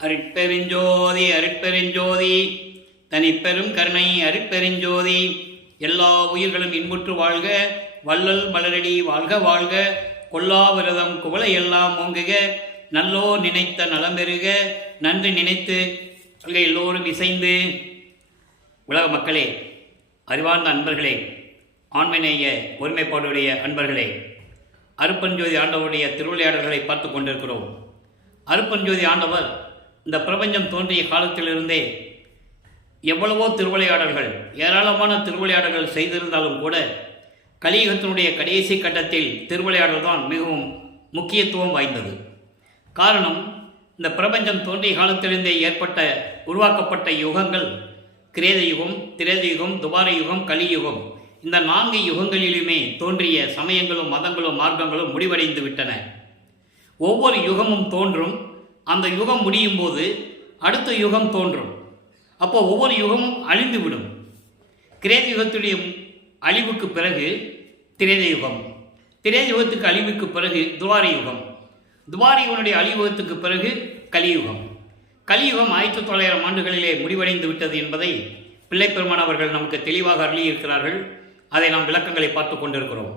அருட்பெருஞ்சோதி அருட்பெருஞ்சோதி தனிப்பெரும் கருணை அருட்பெருஞ்சோதி. எல்லா உயிர்களும் இன்புற்று வாழ்க, வள்ளல் மலரடி வாழ்க வாழ்க. கொல்லா விரதம் குவளை எல்லாம் ஓங்குக, நல்லோ நினைத்த நலம்பெறுக. நன்றி நினைத்து எல்லோரும் இசைந்து. உலக மக்களே, அறிவார்ந்த அன்பர்களே, ஆண்மநேய ஒருமைப்பாடுடைய அன்பர்களே, அருப்பஞ்சோதி ஆண்டவருடைய திருவிளையாடல்களை பார்த்து கொண்டிருக்கிறோம். அருப்பஞ்சோதி ஆண்டவர் இந்த பிரபஞ்சம் தோன்றிய காலத்திலிருந்தே எவ்வளவோ திருவிளையாடல்கள், ஏராளமான திருவிளையாடல்கள் செய்திருந்தாலும் கூட கலியுகத்தினுடைய கடைசி கட்டத்தில் திருவிளையாடல் தான் மிகவும் முக்கியத்துவம் வாய்ந்தது. காரணம், இந்த பிரபஞ்சம் தோன்றிய காலத்திலிருந்தே உருவாக்கப்பட்ட யுகங்கள் கிரேத யுகம், திரேத யுகம், துவார யுகம், கலியுகம், இந்த 4 யுகங்களிலுமே தோன்றிய சமயங்களும் மதங்களும் மார்க்கங்களும் முடிவடைந்து விட்டன. ஒவ்வொரு யுகமும் தோன்றும், அந்த யுகம் முடியும் போது அடுத்த யுகம் தோன்றும். அப்போ ஒவ்வொரு யுகமும் அழிந்துவிடும். கிரேத யுகத்துடைய அழிவுக்கு பிறகு திரேத யுகம், திரேத யுகத்துக்கு அழிவுக்கு பிறகு துவார யுகம், துவார யுகனுடைய அழிவுகத்துக்கு பிறகு கலியுகம். கலியுகம் 1900 ஆண்டுகளிலே முடிவடைந்து விட்டது என்பதை பிள்ளைப்பெருமான் அவர்கள் நமக்கு தெளிவாக அருளியிருக்கிறார்கள். அதை நாம் விளக்கங்களை பார்த்து கொண்டிருக்கிறோம்.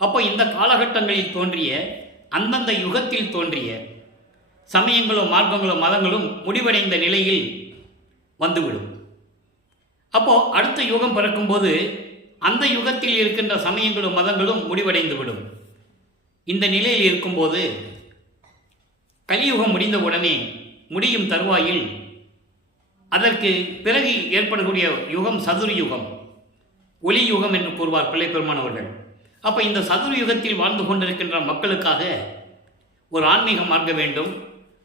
அப்போ இந்த காலகட்டங்களில் தோன்றிய, அந்தந்த யுகத்தில் தோன்றிய சமயங்களும் மார்க்கங்களும் மதங்களும் முடிவடைந்த நிலையில் வந்துவிடும். அப்போ அடுத்த யுகம் பிறக்கும்போது அந்த யுகத்தில் இருக்கின்ற சமயங்களும் மதங்களும் முடிவடைந்துவிடும். இந்த நிலையில் இருக்கும்போது கலியுகம் முடிந்த உடனே முடியும் தருவாயில் அதற்கு பிறகு ஏற்படக்கூடிய யுகம் சதுர்யுகம், ஒளி யுகம் என்று கூறுவார் பிள்ளைப்பெருமான் அவர்கள். அப்போ இந்த சதுர்யுகத்தில் வாழ்ந்து கொண்டிருக்கின்ற மக்களுக்காக ஒரு ஆன்மீக மார்க்கம் வேண்டும்.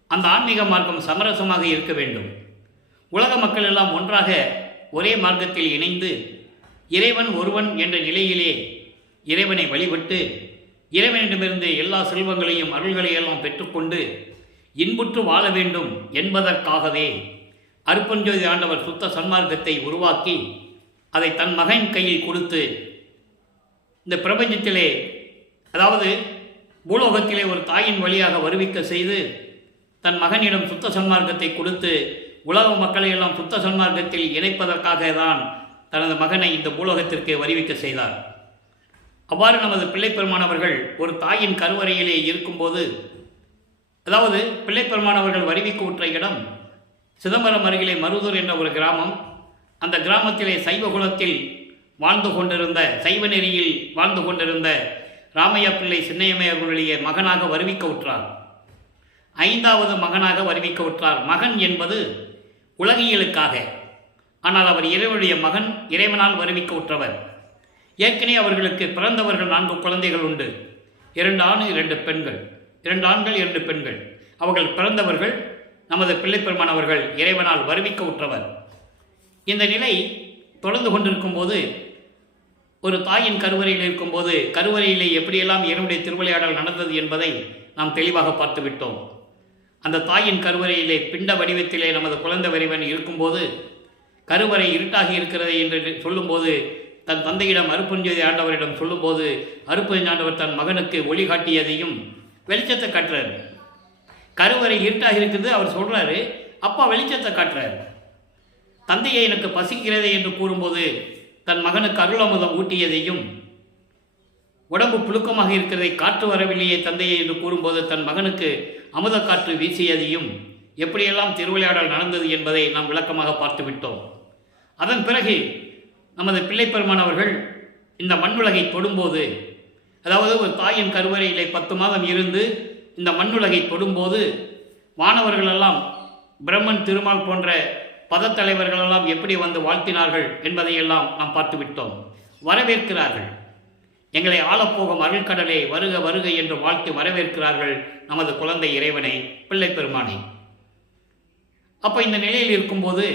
அந்த ஆன்மீக மார்க்கம் சமரசமாக இருக்க வேண்டும். உலக மக்கள் எல்லாம் ஒன்றாக ஒரே மார்க்கத்தில் இணைந்து இறைவன் ஒருவன் என்ற நிலையிலே இறைவனை வழிபட்டு இறைவனிடமிருந்து எல்லா செல்வங்களையும் அருள்களையெல்லாம் பெற்றுக்கொண்டு இன்புற்று வாழ வேண்டும் என்பதற்காகவே அருப்பஞ்சோதி ஆண்டவர் சுத்த சன்மார்க்கத்தை உருவாக்கி அதை தன் மகன் கையில் கொடுத்து இந்த பிரபஞ்சத்திலே, அதாவது பூலோகத்திலே ஒரு தாயின் வழியாக வருவிக்க செய்து தன் மகனிடம் சுத்த சன்மார்க்கத்தை கொடுத்து உலக மக்களை எல்லாம் சுத்த சன்மார்க்கத்தில் இணைப்பதற்காக தான் தனது மகனை இந்த பூலோகத்திற்கு வருவிக்க செய்தார். அவ்வாறு நமது பிள்ளைப்பெருமான் அவர்கள் ஒரு தாயின் கருவறையிலே இருக்கும்போது, அதாவது பிள்ளைப்பெருமான் அவர்கள் வருவிக்க உற்ற இடம் சிதம்பரம் அருகிலே மருதூர் என்ற ஒரு கிராமம். அந்த கிராமத்திலே சைவ குலத்தில் வாழ்ந்து கொண்டிருந்த, சைவ நெறியில் வாழ்ந்து கொண்டிருந்த ராமையா பிள்ளை சின்னையம்மையர்களுடைய மகனாக வருவிக்க உற்றார். 5வது மகனாக வருவிக்க உற்றார். மகன் என்பது உலகியலுக்காக, ஆனால் அவர் இறைவனுடைய மகன், இறைவனால் வருவிக்க உற்றவர். ஏற்கனவே அவர்களுக்கு பிறந்தவர்கள் 4 குழந்தைகள் உண்டு. 2 ஆண் 2 பெண்கள், 2 ஆண்கள் 2 பெண்கள். அவர்கள் பிறந்தவர்கள் நமது பிள்ளைப்பெருமான் அவர்கள் இறைவனால் வருவிக்க உற்றவர். இந்த நிலை தொடர்ந்து கொண்டிருக்கும் போது, ஒரு தாயின் கருவறையில் இருக்கும்போது கருவறையிலே எப்படியெல்லாம் இறைவனுடைய திருவிளையாடல் நடந்தது என்பதை நாம் தெளிவாக பார்த்து விட்டோம். அந்த தாயின் கருவறையிலே பிண்ட வடிவத்திலே நமது குழந்தை இறைவன் இருக்கும்போது கருவறை இருட்டாகி இருக்கிறது என்று சொல்லும்போது தன் தந்தையிடம் அருப்பஞ்சோதி ஆண்டவரிடம் சொல்லும்போது அருப்பஞ்சோதி ஆண்டவர் தன் மகனுக்கு ஒளி காட்டியதையும் வெளிச்சத்தை காட்டுறாரு. கருவறை இருட்டாகி இருக்கிறது அவர் சொல்றாரு, அப்பா வெளிச்சத்தை காட்டுறாரு. தந்தையை எனக்கு பசிக்கிறது என்று கூறும்போது தன் மகனுக்கு அருளமுதம் ஊட்டியதையும், உடம்பு புழுக்கமாக இருக்கிறதை காற்று வரவில்லையே தந்தையை என்று கூறும்போது தன் மகனுக்கு அமுத காற்று வீசியதையும், எப்படியெல்லாம் திருவிளையாடல் நடந்தது என்பதை நாம் விளக்கமாக பார்த்து விட்டோம். அதன் பிறகு நமது பிள்ளைப்பெருமான் அவர்கள் இந்த மண்ணுலகை தொடும்போது, அதாவது ஒரு தாயின் கருவறையிலே 10 மாதம் இருந்து இந்த மண்ணுலகை தொடும்போது வானவர்களெல்லாம் பிரம்மன், திருமால் போன்ற பதத்தலைவர்களெல்லாம் எப்படி வந்து வாழ்த்தினார்கள் என்பதையெல்லாம் நாம் பார்த்து விட்டோம். வரவேற்கிறார்கள். எங்களை ஆளப்போகும் அருள்கடலே வருக வருக என்று வாழ்த்து வரவேற்கிறார்கள் நமது குழந்தை இறைவனை, பிள்ளைப்பெருமானை. அப்போ இந்த நிலையில் இருக்கும்போது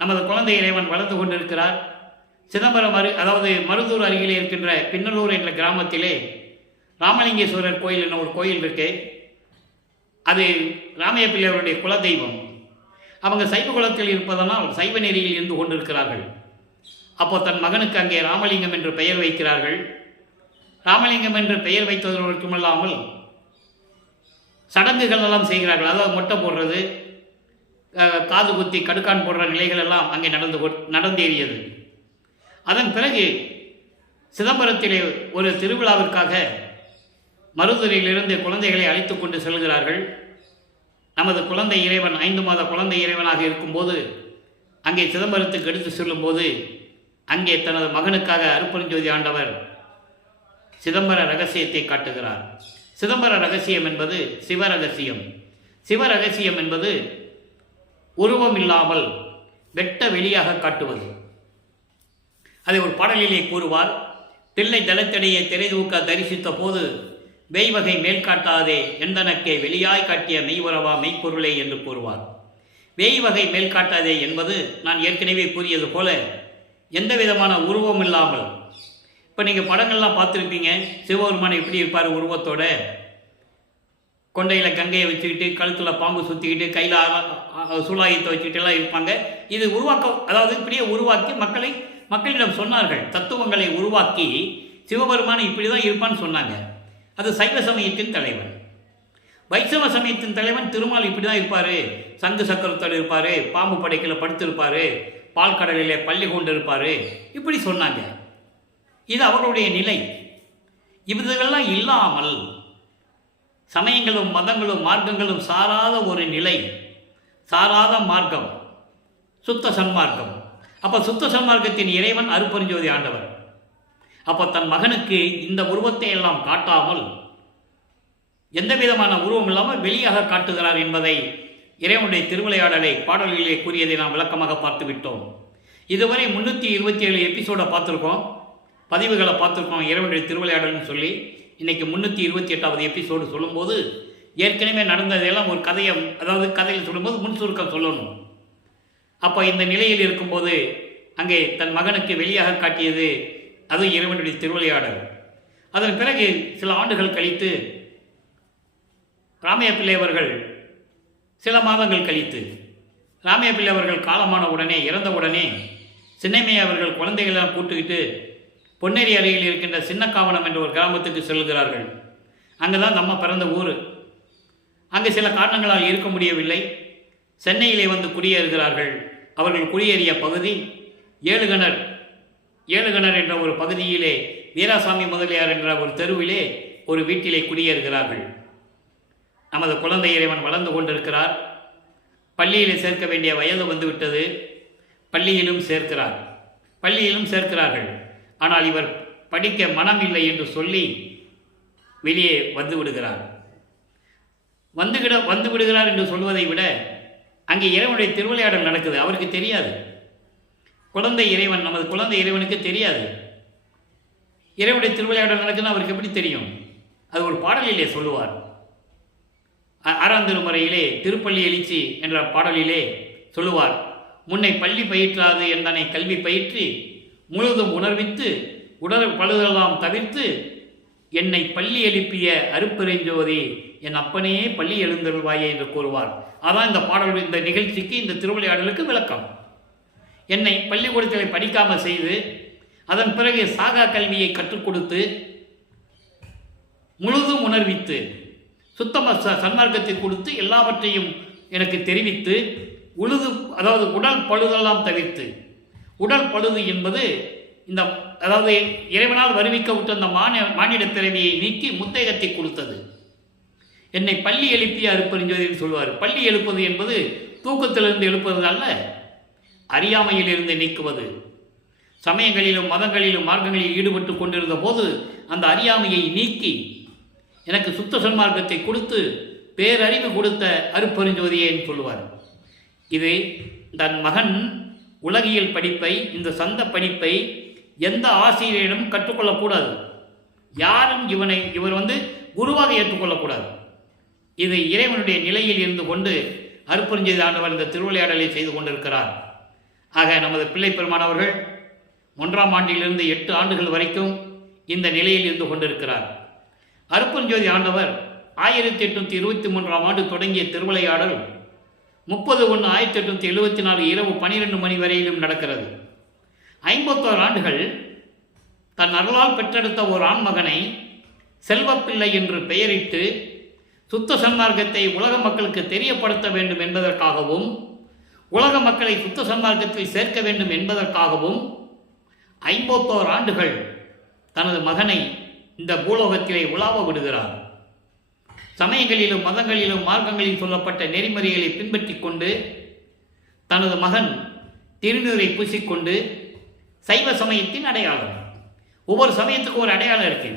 நமது குழந்தை இறைவன் வளர்ந்து கொண்டிருக்கிறார். சிதம்பரம் அதாவது மருதூர் அருகிலே இருக்கின்ற பின்னலூர் என்ற கிராமத்திலே ராமலிங்கேஸ்வரர் கோயில் என்ற ஒரு கோயில் இருக்கு. அது ராமையா பிள்ளை அவருடைய குலதெய்வம். அவங்க சைவ குலத்தில் இருப்பதனால் சைவ நெறியில் இருந்து கொண்டிருக்கிறார்கள். அப்போ தன் மகனுக்கு அங்கே ராமலிங்கம் என்று பெயர் வைக்கிறார்கள். ராமலிங்கம் என்று பெயர் வைத்ததற்கு மட்டுமல்லாமல் சடங்குகள் எல்லாம் செய்கிறார்கள். அதாவது மொட்டை போடுறது, காது குத்தி கடுக்கான் போடுற நிலைகள் எல்லாம் அங்கே நடந்தேறியது. அதன் பிறகு சிதம்பரத்திலே ஒரு திருவிழாவிற்காக மருதுரையிலிருந்து குழந்தைகளை அழைத்து கொண்டு செல்கிறார்கள். நமது குழந்தை இறைவன் 5 மாத குழந்தை இறைவனாக இருக்கும்போது அங்கே சிதம்பரத்துக்கு எடுத்து செல்லும்போது அங்கே தனது மகனுக்காக அருட்பெருஞ்சோதி ஆண்டவர் சிதம்பர ரகசியத்தை காட்டுகிறார். சிதம்பர ரகசியம் என்பது சிவரகசியம். சிவரகசியம் என்பது உருவம் இல்லாமல் வெட்ட வெளியாக காட்டுவது. அதை ஒரு பாடலிலே கூறுவார். தில்லை தளத்தடியை திரை தூக்க தரிசித்த போது மெய்வகை மேல் காட்டாதே எந்தனக்கே வெளியாய் காட்டிய மெய்வரவா மெய்ப்பொருளே என்று கூறுவார். மெய்வகை மேல் காட்டாதே என்பது நான் ஏற்கனவே கூறியது போல எந்த விதமான உருவம் இல்லாமல், இப்போ நீங்கள் படங்கள்லாம் பார்த்துருப்பீங்க, சிவபெருமான் எப்படி இருப்பார் உருவத்தோட, கொண்டையில் கங்கையை வச்சுக்கிட்டு கழுத்தில் பாம்பு சுற்றிக்கிட்டு கையில் சூலாயுத்தை வச்சுக்கிட்டு எல்லாம் இருப்பாங்க. இது அதாவது இப்படியே உருவாக்கி மக்களிடம் சொன்னார்கள். தத்துவங்களை உருவாக்கி சிவபெருமான் இப்படி தான் இருப்பான்னு சொன்னாங்க. அது சைவ சமயத்தின் தலைவன். வைஷ்ணவ சமயத்தின் தலைவன் திருமால் இப்படி தான் இருப்பார், சங்கு சக்கரத்தோடு இருப்பார், பாம்பு படைக்கில் படுத்திருப்பார், பால் கடலிலே பள்ளி கொண்டு இருப்பார், இப்படி சொன்னாங்க. இது அவர்களுடைய நிலை. இதுவெல்லாம் இல்லாமல் சமயங்களும் மதங்களும் மார்க்கங்களும் சாராத ஒரு நிலை, சாராத மார்க்கம் சுத்த சன்மார்க்கம். அப்போ சுத்த சன்மார்க்கத்தின் இறைவன் அருட்பெருஞ்சோதி ஆண்டவர். அப்போ தன் மகனுக்கு இந்த உருவத்தை எல்லாம் காட்டாமல் எந்த விதமான உருவம் இல்லாமல் வெளியாக காட்டுகிறார் என்பதை இறைவனுடைய திருவிளையாடலை பாடல்களிலே கூறியதை நாம் விளக்கமாக பார்த்து விட்டோம். இதுவரை 327 எபிசோடை பார்த்துருக்கோம், பதிவுகளை பார்த்துருக்கோம் இறைவனுடைய திருவிளையாடல்னு சொல்லி. இன்றைக்கி 328வது எபிசோடு சொல்லும்போது ஏற்கனவே நடந்ததெல்லாம் ஒரு கதையை, அதாவது கதையில் சொல்லும்போது முன் சுருக்கம் சொல்லணும். அப்போ இந்த நிலையில் இருக்கும்போது அங்கே தன் மகனுக்கு வெளியாக காட்டியது அது இறைவனுடைய திருவிளையாடல். அதன் பிறகு சில ஆண்டுகள் கழித்து ராமையா பிள்ளை அவர்கள், சில மாதங்கள் கழித்து ராமையா பிள்ளை அவர்கள் காலமான உடனே, இறந்த உடனே சின்னைமையா அவர்கள் குழந்தைகளெல்லாம் கூட்டுக்கிட்டு பொன்னேரி அருகில் இருக்கின்ற சின்னக்காவனம் என்ற ஒரு கிராமத்துக்கு செல்கிறார்கள். அங்கே தான் நம்ம பிறந்த ஊர். அங்கே சில காரணங்களால் இருக்க முடியவில்லை. சென்னையிலே வந்து குடியேறுகிறார்கள். அவர்கள் குடியேறிய பகுதி ஏழுகணர் என்ற ஒரு பகுதியிலே வீராசாமி முதலியார் என்ற ஒரு தெருவிலே ஒரு வீட்டிலே குடியேறுகிறார்கள். நமது குழந்தை இறைவன் வளர்ந்து கொண்டிருக்கிறார். பள்ளியிலே சேர்க்க வேண்டிய வயது வந்துவிட்டது. பள்ளியிலும் சேர்க்கிறார்கள். ஆனால் இவர் படிக்க மனம் இல்லை என்று சொல்லி வெளியே வந்து விடுகிறார் என்று சொல்வதை விட அங்கே இறைவனுடைய திருவிளையாடல் நடக்குது. அவருக்கு தெரியாது. நமது குழந்தை இறைவனுக்கு தெரியாது இறைவனுடைய திருவிளையாடல் நடக்குதுன்னு அவருக்கு எப்படி தெரியும்? அது ஒரு பாடலிலே சொல்லுவார். 6ஆம் திருமுறையிலே திருப்பள்ளி எழுச்சி என்ற பாடலிலே சொல்லுவார். முன்னை பள்ளி பயிற்றாது என்றனை கல்வி பயிற்றி முழுதும் உணர்வித்து உடல் பழுதெல்லாம் தவிர்த்து என்னை பள்ளி எழுப்பிய அருட்பெருஞ்சோதி என் அப்பனே பள்ளி எழுந்தருள்வாயே என்று கூறுவார். அதான் இந்த பாடல், இந்த நிகழ்ச்சிக்கு, இந்த திருவிளையாடலுக்கு விளக்கம். என்னை பள்ளிக்கூடத்தில் படிக்காமல் செய்து அதன் பிறகு சாகா கல்வியை கற்றுக் கொடுத்து முழுதும் உணர்வித்து சுத்தமாக சன்மார்க்கத்தை கொடுத்து எல்லாவற்றையும் எனக்கு தெரிவித்து அதாவது உடல் பழுதெல்லாம் தவிர்த்து, உடல் பழுது என்பது இந்த, அதாவது இறைவனால் வருவிக்க விட்ட அந்த மானிட பிறவியை நீக்கி முத்தேகத்தை கொடுத்தது. என்னை பள்ளி எழுப்பிய அருட்பெருஞ்சோதின்னு சொல்வார். பள்ளி எழுப்பது என்பது தூக்கத்திலிருந்து எழுப்பது அல்ல, அறியாமையிலிருந்து நீக்குவது. சமயங்களிலும் மதங்களிலும் மார்க்கங்களில் ஈடுபட்டு கொண்டிருந்த போது அந்த அறியாமையை நீக்கி எனக்கு சுத்த சன்மார்க்கத்தை கொடுத்து பேரறிவு கொடுத்த அருட்பெருஞ்சோதியேன்னு சொல்லுவார். இது தன் மகன் உலகியல் படிப்பை, இந்த சந்த படிப்பை எந்த ஆசிரியரிடம் கற்றுக்கொள்ளக்கூடாது. யாரும் இவர் குருவாக ஏற்றுக்கொள்ளக்கூடாது. இது இறைவனுடைய நிலையில் இருந்து கொண்டு அருட்பெருஞ்சோதி ஆண்டவர் இந்த திருவிளையாடலை செய்து கொண்டிருக்கிறார். ஆக நமது பிள்ளை பெருமானவர்கள் 1ஆம் ஆண்டிலிருந்து 8 ஆண்டுகள் வரைக்கும் இந்த நிலையில் இருந்து கொண்டிருக்கிறார். அருட்பெருஞ்சோதி ஆண்டவர் 1823ஆம் ஆண்டு தொடங்கிய திருவிளையாடல் 30/1/1874 இரவு 12 மணி வரையிலும் நடக்கிறது. 51 ஆண்டுகள் தன் அருளால் பெற்றெடுத்த ஒரு ஆண்மகனை செல்வப்பிள்ளை என்று பெயரிட்டு சுத்த சன்மார்க்கத்தை உலக மக்களுக்கு தெரியப்படுத்த வேண்டும் என்பதற்காகவும் உலக மக்களை சுத்த சன்மார்க்கத்தில் சேர்க்க வேண்டும் என்பதற்காகவும் 51 ஆண்டுகள் தனது மகனை இந்த பூலோகத்திலே உலாவ விடுகிறார். சமயங்களிலும் மதங்களிலும் மார்க்கங்களில் சொல்லப்பட்ட நெறிமுறைகளை பின்பற்றி கொண்டு தனது மகன் திருநீரை பூசிக்கொண்டு சைவ சமயத்தின் அடையாளம், ஒவ்வொரு சமயத்துக்கும் ஒரு அடையாளம் இருக்கு.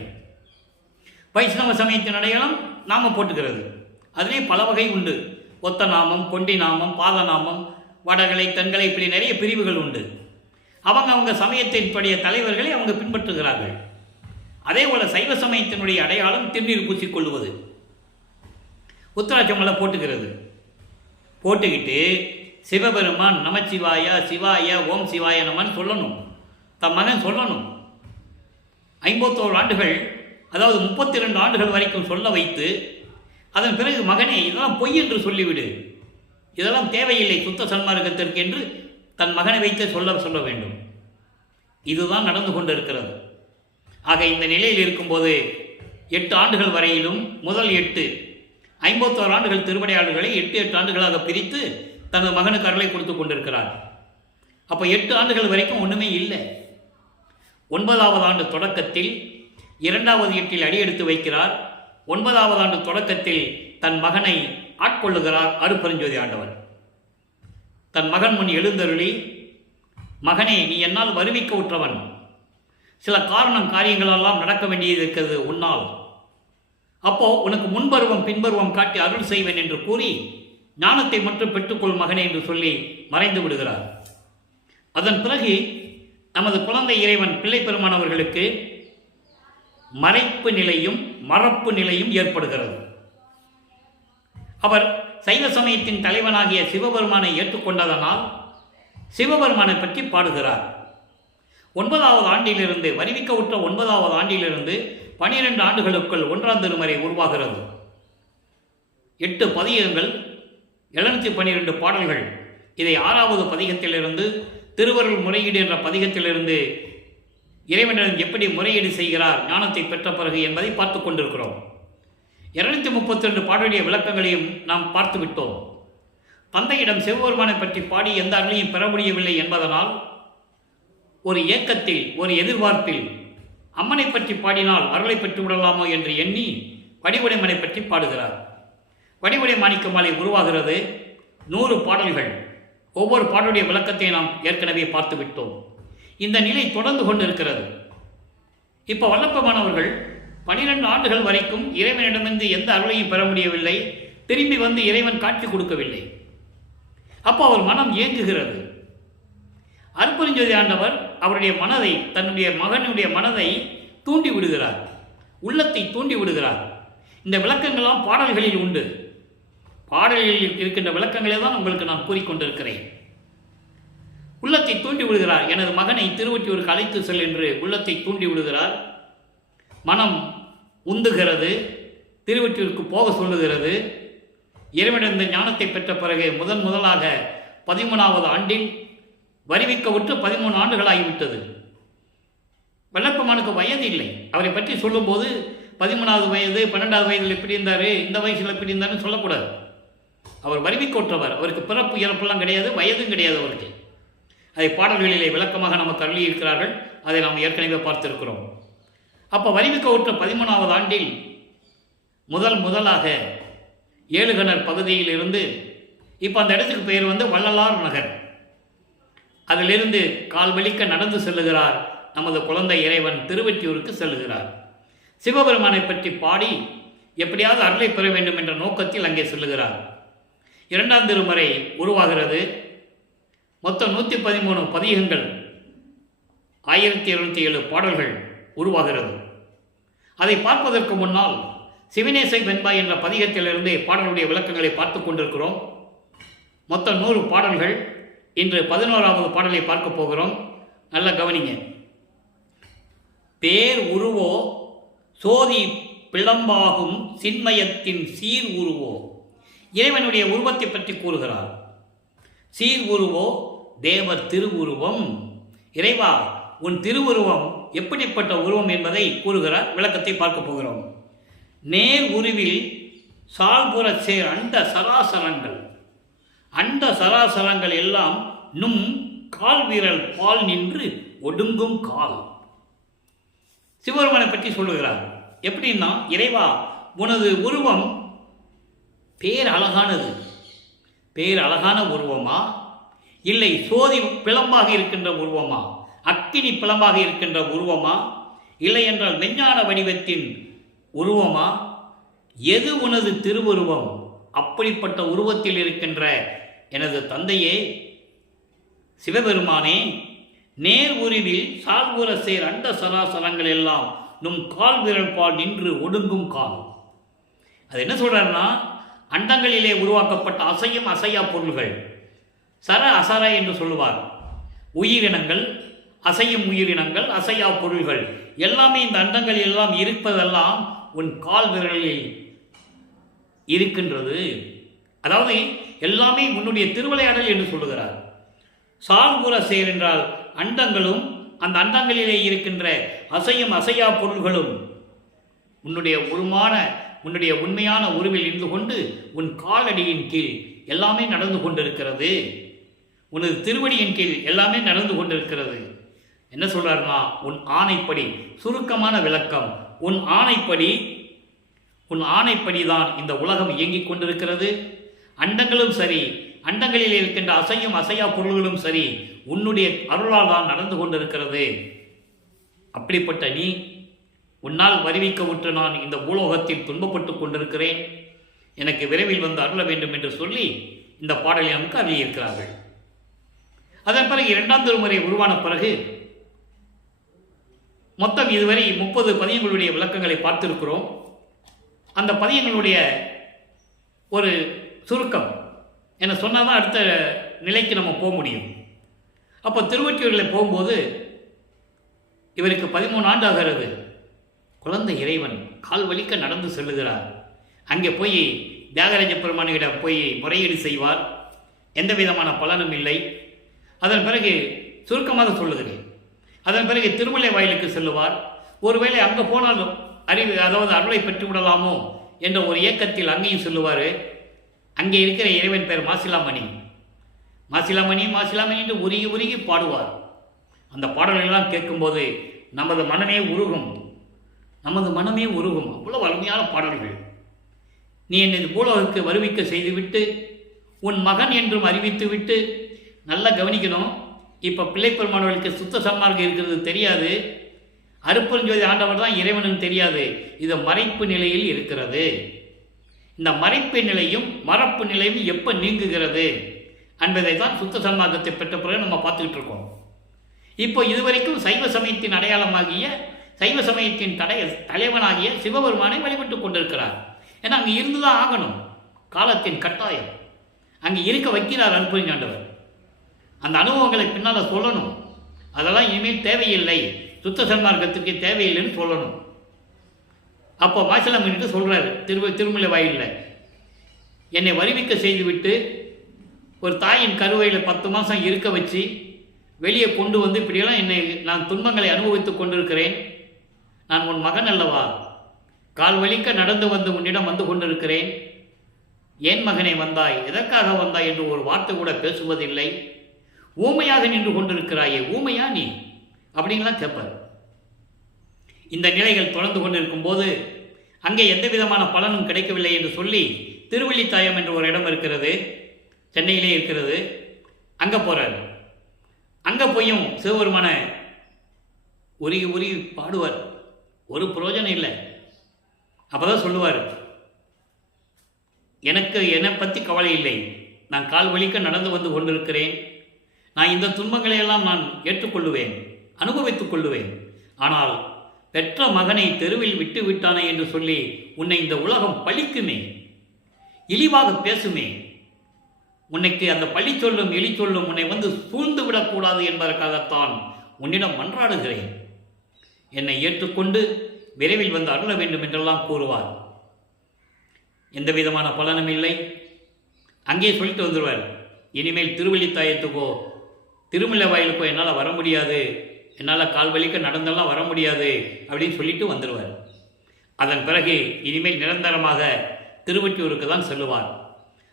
வைஷ்ணவ சமயத்தின் அடையாளம் நாமம் போட்டுக்கிறது. அதிலே பல வகை உண்டு. ஒத்த நாமம், கொண்டி நாமம், பாத நாமம், வடகலை, தென்கலை, இப்படி நிறைய பிரிவுகள் உண்டு. அவங்க சமயத்தின்படிய தலைவர்களை அவங்க பின்பற்றுகிறார்கள். அதே போல சைவ சமயத்தினுடைய அடையாளம் திருநீர் பூசிக்கொள்வது. உத்தராட்சமலை போட்டுக்கிறது. போட்டுக்கிட்டு சிவபெருமான் நமச்சிவாய சிவாய ஓம் சிவாய நமன் சொல்லணும். தன் மகன் சொல்லணும். 51 ஆண்டுகள், அதாவது 32 ஆண்டுகள் வரைக்கும் சொல்ல வைத்து அதன் பிறகு மகனே இதெல்லாம் பொய் என்று சொல்லிவிடு, இதெல்லாம் தேவையில்லை சுத்த சன்மார்க்கத்திற்கு என்று தன் மகனை வைத்து சொல்ல வேண்டும். இதுதான் நடந்து கொண்டிருக்கிறது. ஆக இந்த நிலையில் இருக்கும்போது 8 ஆண்டுகள் வரையிலும் முதல் 8 51 ஆண்டுகள் திருவிளையாடல்களை 8 ஆண்டுகளாக பிரித்து தனது மகனுக்கு அருளை கொடுத்து கொண்டிருக்கிறார். அப்போ 8 ஆண்டுகள் வரைக்கும் ஒன்றுமே இல்லை. 9வது ஆண்டு தொடக்கத்தில் 2வது 8 அடியெடுத்து வைக்கிறார். 9வது ஆண்டு தொடக்கத்தில் தன் மகனை ஆட்கொள்ளுகிறார் அருட்பெருஞ்சோதி ஆண்டவர். தன் மகன் முன் எழுந்தருளி, மகனே நீ என்னால் வருவிக்க உற்றவன், சில காரியங்களெல்லாம் நடக்க வேண்டியது இருக்கிறது உன்னால். அப்போ உனக்கு முன்பருவம் பின்பருவம் காட்டி அருள் செய்வேன் என்று கூறி ஞானத்தை மட்டும் பெற்றுக்கொள் மகனே என்று சொல்லி மறைந்து விடுகிறார். அதன் பிறகு நமது குழந்தை இறைவன் பிள்ளை பெருமானவர்களுக்கு மறைப்பு நிலையும் மறப்பு நிலையும் ஏற்படுகிறது. அவர் சைவ சமயத்தின் தலைவனாகிய சிவபெருமானை ஏற்றுக்கொண்டதனால் சிவபெருமானை பற்றி பாடுகிறார். 9வது ஆண்டிலிருந்து வருவிக்க உற்ற 9வது ஆண்டிலிருந்து 12 ஆண்டுகளுக்குள் 1ஆம் திருமுறை உருவாகிறது. 8 பதிகங்கள், 712 பாடல்கள். இதை 6வது பதிகத்திலிருந்து திருவருள் முறையீடு என்ற பதிகத்திலிருந்து இறைவனிடம் எப்படி முறையீடு செய்கிறார் ஞானத்தை பெற்ற பிறகு என்பதை பார்த்து கொண்டிருக்கிறோம். 232 பாடலுடைய விளக்கங்களையும் நாம் பார்த்து விட்டோம். தந்தையிடம் சிவபெருமானை பற்றி பாடி எந்த அருளையும் பெற முடியவில்லை என்பதனால் ஒரு ஏக்கத்தில், ஒரு எதிர்பார்ப்பில் அம்மனை பற்றி பாடினால் அருளை பெற்று விடலாமோ என்று எண்ணி வடிவுடைமனை பற்றி பாடுகிறார். வடிவுடை மாணிக்க மாலை உருவாகிறது. 100 பாடல்கள். ஒவ்வொரு பாடலுடைய விளக்கத்தை நாம் ஏற்கனவே பார்த்து விட்டோம். இந்த நிலை தொடர்ந்து கொண்டிருக்கிறது. இப்போ வல்லப்பமானவர்கள் 12 ஆண்டுகள் வரைக்கும் இறைவனிடமிருந்து எந்த அருளையும் பெற முடியவில்லை. திரும்பி வந்து இறைவன் காட்சி கொடுக்கவில்லை. அப்போ அவர் மனம் ஏங்குகிறது. அருட்பெருஞ்சோதி ஆண்டவர் அவருடைய மனதை, தன்னுடைய மகனுடைய மனதை தூண்டி விடுகிறார், உள்ளத்தை தூண்டி விடுகிறார். இந்த விளக்கங்கள்லாம் பாடல்களில் உண்டு. பாடல்களில் இருக்கின்ற விளக்கங்களை தான் உங்களுக்கு நான் கூறிக்கொண்டிருக்கிறேன். உள்ளத்தை தூண்டி விடுகிறார். எனது மகனை திருவொற்றியூருக்கு அழைத்து செல் என்று உள்ளத்தை தூண்டி விடுகிறார். மனம் உந்துகிறது, திருவொற்றியூருக்கு போக சொல்லுகிறது. இறைவனிடம் ஞானத்தை பெற்ற பிறகு முதலாக 13வது ஆண்டில் வருவிக்க விட்டு 13 ஆண்டுகளாகிவிட்டது. வல்லப்பமானுக்கு வயது இல்லை. அவரை பற்றி சொல்லும்போது 13வது வயது, 12வது வயதில் எப்படி இருந்தார், இந்த வயசில் எப்படி இருந்தார்னு சொல்லக்கூடாது. அவர் வருவிக்கொற்றவர். அவருக்கு பிறப்பு இறப்பெல்லாம் கிடையாது, வயதும் கிடையாது அவருக்கு. அதை பாடல்களிலே விளக்கமாக நமக்கு அருளி இருக்கிறார்கள். அதை நாம் ஏற்கனவே பார்த்திருக்கிறோம். அப்போ வருவிக்க விட்ட 13வது ஆண்டில் முதலாக ஏழுகணர் பகுதியில் இருந்து, இப்போ அந்த இடத்துக்கு பெயர் வள்ளலார் நகர், அதிலிருந்து கால் வலிக்க நடந்து செல்லுகிறார். நமது குழந்தை இறைவன் திருவொற்றியூருக்கு செல்லுகிறார். சிவபெருமானை பற்றி பாடி எப்படியாவது அருளை பெற வேண்டும் என்ற நோக்கத்தில் அங்கே செல்லுகிறார். 2ஆம் திருமுறை உருவாகிறது. மொத்தம் 113 பதிகங்கள், 1207 பாடல்கள் உருவாகிறது. அதை பார்ப்பதற்கு முன்னால் சிவனேசை வெண்பா என்ற பதிகத்திலிருந்து பாடலுடைய விளக்கங்களை பார்த்து கொண்டிருக்கிறோம். மொத்தம் 100 பாடல்கள். இன்று 11வது பாடலை பார்க்க போகிறோம். நல்ல கவனிங்க. பேர் உருவோ சோதி பிளம்பாகும் சின்மயத்தின் சீர் உருவோ. இறைவனுடைய உருவத்தை பற்றி கூறுகிறார். சீர் உருவோ தேவர் திருவுருவம். இறைவா, உன் திருவுருவம் எப்படிப்பட்ட உருவம் என்பதை கூறுகிறார். விளக்கத்தை பார்க்க போகிறோம். நேர் உருவில் சால்புற சேர் அண்ட சராசரங்கள். அண்ட சராசரங்கள் எல்லாம் நும் கால் விரல் பால் நின்று ஒடுங்கும் கால். சிவபெருமானை பற்றி சொல்லுகிறார். எப்படின்னா, இறைவா, உனது உருவம் பேரழகானது. பேரழகான உருவமா, இல்லை சோதி பிளம்பாக இருக்கின்ற உருவமா, அக்கினி பிளம்பாக இருக்கின்ற உருவமா, இல்லை என்றால் மெஞ்ஞான வடிவத்தின் உருவமா, எது உனது திருவுருவம்? அப்படிப்பட்ட உருவத்தில் இருக்கின்ற எனது தந்தையே சிவபெருமானே, நேர் உருவில் சால்வுற சேர் அண்ட சராசரங்கள் எல்லாம் நும் கால் விரல் பால் நின்று ஒடுங்கும் கால். அது என்ன சொல்றாருன்னா, அண்டங்களிலே உருவாக்கப்பட்ட அசையும் அசையா பொருள்கள், சர அசர என்று சொல்லுவார். உயிரினங்கள், அசையும் உயிரினங்கள், அசையா பொருள்கள் எல்லாமே இந்த அண்டங்கள் எல்லாம் இருப்பதெல்லாம் உன் கால் விரலில் இருக்கின்றது. அதாவது எல்லாமே உன்னுடைய திருவிளையாடல் என்று சொல்லுகிறார். சால்புற சேர் என்றால் அண்டங்களும் அந்த அண்டங்களிலே இருக்கின்ற அசையும் அசையா பொருள்களும் உன்னுடைய உண்மையான உருவில் இருந்து கொண்டு உன் காலடியின் கீழ் எல்லாமே நடந்து கொண்டிருக்கிறது. உனது திருவடியின் கீழ் எல்லாமே நடந்து கொண்டிருக்கிறது. என்ன சொல்றாருன்னா, உன் ஆணைப்படி, சுருக்கமான விளக்கம், உன் ஆணைப்படி தான் இந்த உலகம் இயங்கிக் கொண்டிருக்கிறது. அண்டங்களும் சரி, அண்டங்களில் இருக்கின்ற அசையும் அசையா பொருள்களும் சரி, உன்னுடைய அருளால் தான் நடந்து கொண்டிருக்கிறது. அப்படிப்பட்ட நீ, உன்னால் வருவிக்க விட்டு நான் இந்த பூலோகத்தில் துன்பப்பட்டு கொண்டிருக்கிறேன், எனக்கு விரைவில் வந்து அருள வேண்டும் என்று சொல்லி இந்த பாடலை நமக்கு அருளியிருக்கிறார்கள். அதன் பிறகு இரண்டாம் திருமுறை உருவான பிறகு மொத்தம் இதுவரை 30 பதியங்களுடைய விளக்கங்களை பார்த்திருக்கிறோம். அந்த பதியங்களுடைய ஒரு சுருக்கம் என்ன சொன்னால் தான் அடுத்த நிலைக்கு நம்ம போக முடியும். அப்போ திருவொற்றியூரில் போகும்போது இவருக்கு 13 ஆண்டு ஆகிறது. குழந்தை இறைவன் கால் வலிக்க நடந்து செல்லுகிறார். அங்கே போய் தியாகராஜ பெருமானிடம் போய் முறையீடு செய்வார். எந்த விதமான பலனும் இல்லை. அதன் பிறகு சுருக்கமாக சொல்லுகிறேன். அதன் பிறகு திருமலை வாயிலுக்கு செல்லுவார். ஒருவேளை அங்கே போனாலும் அருளை பெற்றுவிடலாமோ என்ற ஒரு இயக்கத்தில் அங்கேயும் சொல்லுவார். அங்கே இருக்கிற இறைவன் பேர் மாசிலாமணி. மாசிலாமணி என்று உருகி உருகி பாடுவார். அந்த பாடல்களெல்லாம் கேட்கும்போது நமது மனமே உருகும். அவ்வளவு அருமையான பாடல்கள். நீ என்னை பூலோகத்துக்கு வருவிக்க செய்துவிட்டு உன் மகன் என்றும் அறிவித்துவிட்டு, நல்லா கவனிக்கணும். இப்போ பிள்ளை பெருமானவர்களுக்கு சுத்த சன்மார்க்கம் இருக்கிறது தெரியாது. அருப்பெருஞ்சோதி ஆண்டவர் தான் இறைவனும் தெரியாது. இது மறைப்பு நிலையில் இருக்கிறது. இந்த மறைப்பு நிலையும் மறப்பு நிலையும் எப்போ நீங்குகிறது என்பதை தான் சுத்த சன்மார்க்கத்தை பெற்ற பிறகு நம்ம பார்த்துக்கிட்டு இருக்கோம். இப்போ இதுவரைக்கும் சைவ சமயத்தின் அடையாளமாகிய, சைவ சமயத்தின் தலைவனாகிய சிவபெருமானை வழிபட்டு கொண்டிருக்கிறார். ஏன்னா அங்கே இருந்து தான் ஆகணும், காலத்தின் கட்டாயம். அங்கே இருக்க வைக்கிறார் அருப்பெருஞ்சாண்டவர். அந்த அனுபவங்களை பின்னால் சொல்லணும். அதெல்லாம் இனிமேல் தேவையில்லை, சுத்த சன்மார்க்கத்துக்கு தேவையில்லைன்னு சொல்லணும். அப்போ மாசிலாமணிட்டு சொல்கிறாரு திருமலை வாயிலில், என்னை வருவிக்க செய்துவிட்டு ஒரு தாயின் கருவையில் 10 மாதம் இருக்க வச்சு வெளியே கொண்டு வந்து இப்படியெல்லாம் என்னை நான் துன்பங்களை அனுபவித்து கொண்டிருக்கிறேன். நான் உன் மகன் அல்லவா? கால் வலிக்க நடந்து வந்து உன்னிடம் வந்து கொண்டிருக்கிறேன். ஏன் மகனே வந்தாய், எதற்காக வந்தாய் என்று ஒரு வார்த்தை கூட பேசுவதில்லை. ஊமையாக நின்று கொண்டிருக்கிறாயே, ஊமையா நீ அப்படின்லாம் கேட்பார். இந்த நிலைகள் தொடர்ந்து கொண்டிருக்கும் போது அங்கே எந்த விதமான பலனும் கிடைக்கவில்லை என்று சொல்லி திருவள்ளித்தாயம் என்ற ஒரு இடம் இருக்கிறது, சென்னையிலே இருக்கிறது. அங்கே போகிறார். அங்கே போயும் சிவபெருமான உருகி உருகி பாடுவார். ஒரு பிரயோஜனம் இல்லை. அப்போ தான் சொல்லுவார், எனக்கு என்னை பற்றி கவலை இல்லை, நான் கால் வலிக்க நடந்து வந்து கொண்டிருக்கிறேன். நான் இந்த துன்பங்களையெல்லாம் நான் ஏற்றுக்கொள்ளுவேன், அனுபவித்துக் கொள்ளுவேன். ஆனால் பெற்ற மகனை தெருவில் விட்டு விட்டானே என்று சொல்லி உன்னை இந்த உலகம் பழிக்குமே, இழிவாக பேசுமே. உன்னைக்கு அந்த பழி சொல்லும் எலி சொல்லும் உன்னை வந்து சூழ்ந்து விடக்கூடாது என்பதற்காகத்தான் உன்னிடம் மன்றாடுகிறேன். என்னை ஏற்றுக்கொண்டு விரைவில் வந்து அருள வேண்டும் என்றெல்லாம் கூறுவார். எந்த விதமான பலனும் இல்லை. அங்கே சொல்லிட்டு வந்துடுவார், இனிமேல் திருவள்ளித்தாயத்துக்கோ திருமலை வாயிலுக்கோ என்னால் வர முடியாது, என்னால் கால் வலிக்க நடந்தெல்லாம் வர முடியாது அப்படின்னு சொல்லிட்டு வந்துடுவார். அதன் பிறகு இனிமேல் நிரந்தரமாக திருவொற்றியூருக்கு தான் செல்லுவார்.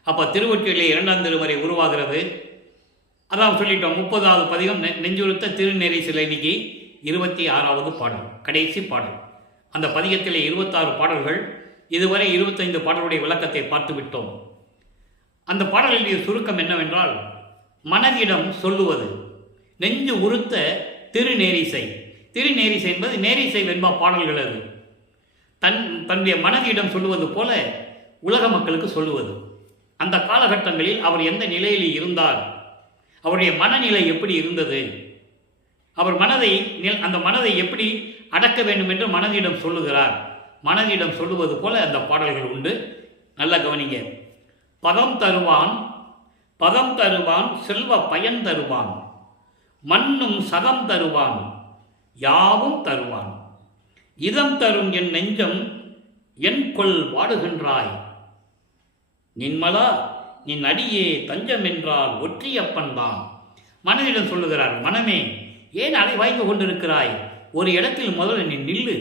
அப்போ திருவொற்றியூரிலே 2ஆம் திருமுறை உருவாகிறது. அதான் சொல்லிட்டோம், 30வது பதிகம் நெஞ்சுறுத்த திருநெறி சிலை. இன்னைக்கு 26வது பாடல், கடைசி பாடல். அந்த பதிகத்திலே 26 பாடல்கள். இதுவரை 25 பாடலுடைய விளக்கத்தை பார்த்து விட்டோம். அந்த பாடலுடைய சுருக்கம் என்னவென்றால், மனதிடம் சொல்லுவது, நெஞ்சு உறுத்த திருநேரிசை. திருநேரிசை என்பது நேரிசை வெண்பா பாடல்கள். அது தன்னுடைய மனதிடம் சொல்லுவது போல உலக மக்களுக்கு சொல்லுவது. அந்த காலகட்டங்களில் அவர் எந்த நிலையில் இருந்தார், அவருடைய மனநிலை எப்படி இருந்தது, அவர் அந்த மனதை எப்படி அடக்க வேண்டும் என்று மனதிடம் சொல்லுகிறார். மனதிடம் சொல்லுவது போல அந்த பாடல்கள் உண்டு. நல்லா கவனிங்க. பதம் தருவான் செல்வ பயன் தருவான், மண்ணும் சதம் தருவான் யாவும் தருவான், இதம் தரும் என் நெஞ்சம் என் கொள் வாடுகின்றாய், நின்மலா நின் அடியே தஞ்சம் என்றால் ஒற்றியப்பன் தான். மனதிடம் சொல்லுகிறார், மனமே ஏன் அலை வாய்ந்து கொண்டிருக்கிறாய், ஒரு இடத்தில் முதல்ல நீ நில்லு.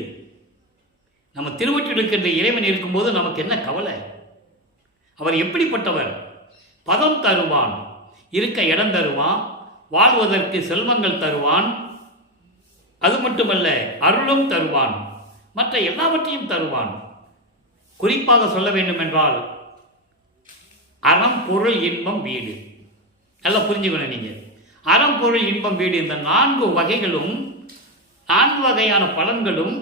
நம்ம திருவொற்றியூருக்கின்ற இறைவன் இருக்கும்போது நமக்கு என்ன கவலை? அவர் எப்படிப்பட்டவர்? பதம் தருவான், இருக்க இடம் தருவான், வாழ்வதற்கு செல்வங்கள் தருவான், அது மட்டுமல்ல அருளும் தருவான், மற்ற எல்லாவற்றையும் தருவான். குறிப்பாக சொல்ல வேண்டும் என்றால் அறம் பொருள் இன்பம் வீடு. நல்லா புரிஞ்சுக்கணும் நீங்க. அறம் பொருள் இன்பம் வீடு, இந்த 4 வகைகளும் 4 வகையான பலன்களும்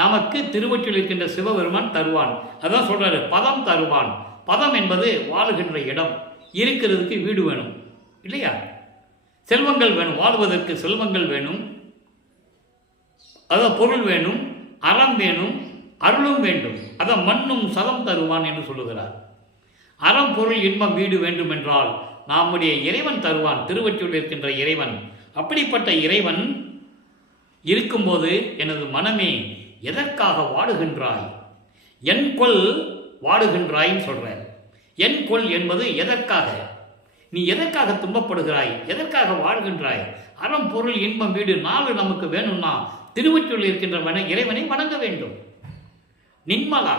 நமக்கு திருவொற்றியூரில் இருக்கின்ற சிவபெருமான் தருவான். அதான் சொல்றாரு, பதம் தருவான். பதம் என்பது வாழுகின்ற இடம், இருக்கிறதுக்கு வீடு வேணும் இல்லையா? செல்வங்கள் வேணும், வாழ்வதற்கு செல்வங்கள் வேணும், அதான் பொருள் வேணும், அறம் வேணும், அருளும் வேண்டும். அதான் மண்ணும் சதம் தருவான் என்று சொல்லுகிறார். அறம் பொருள் இன்பம் வீடு வேண்டும் என்றால் நம்முடைய இறைவன் தருவான், திருவொற்றியூரில் இருக்கின்ற இறைவன். அப்படிப்பட்ட இறைவன் இருக்கும்போது எனது மனமே எதற்காக வாடுகின்றாய், என் கொள் வாடுகின்றாய்ன்னு சொல்றார். என் கொள் என்பது எதற்காக, நீ எதற்காக துன்பப்படுகிறாய், எதற்காக வாழ்கின்றாய்? அறம் பொருள் இன்பம் வீடு 4 நமக்கு வேணும்னா திருவொற்றியூரில் இருக்கின்ற இறைவனை வணங்க வேண்டும். நின்மலா,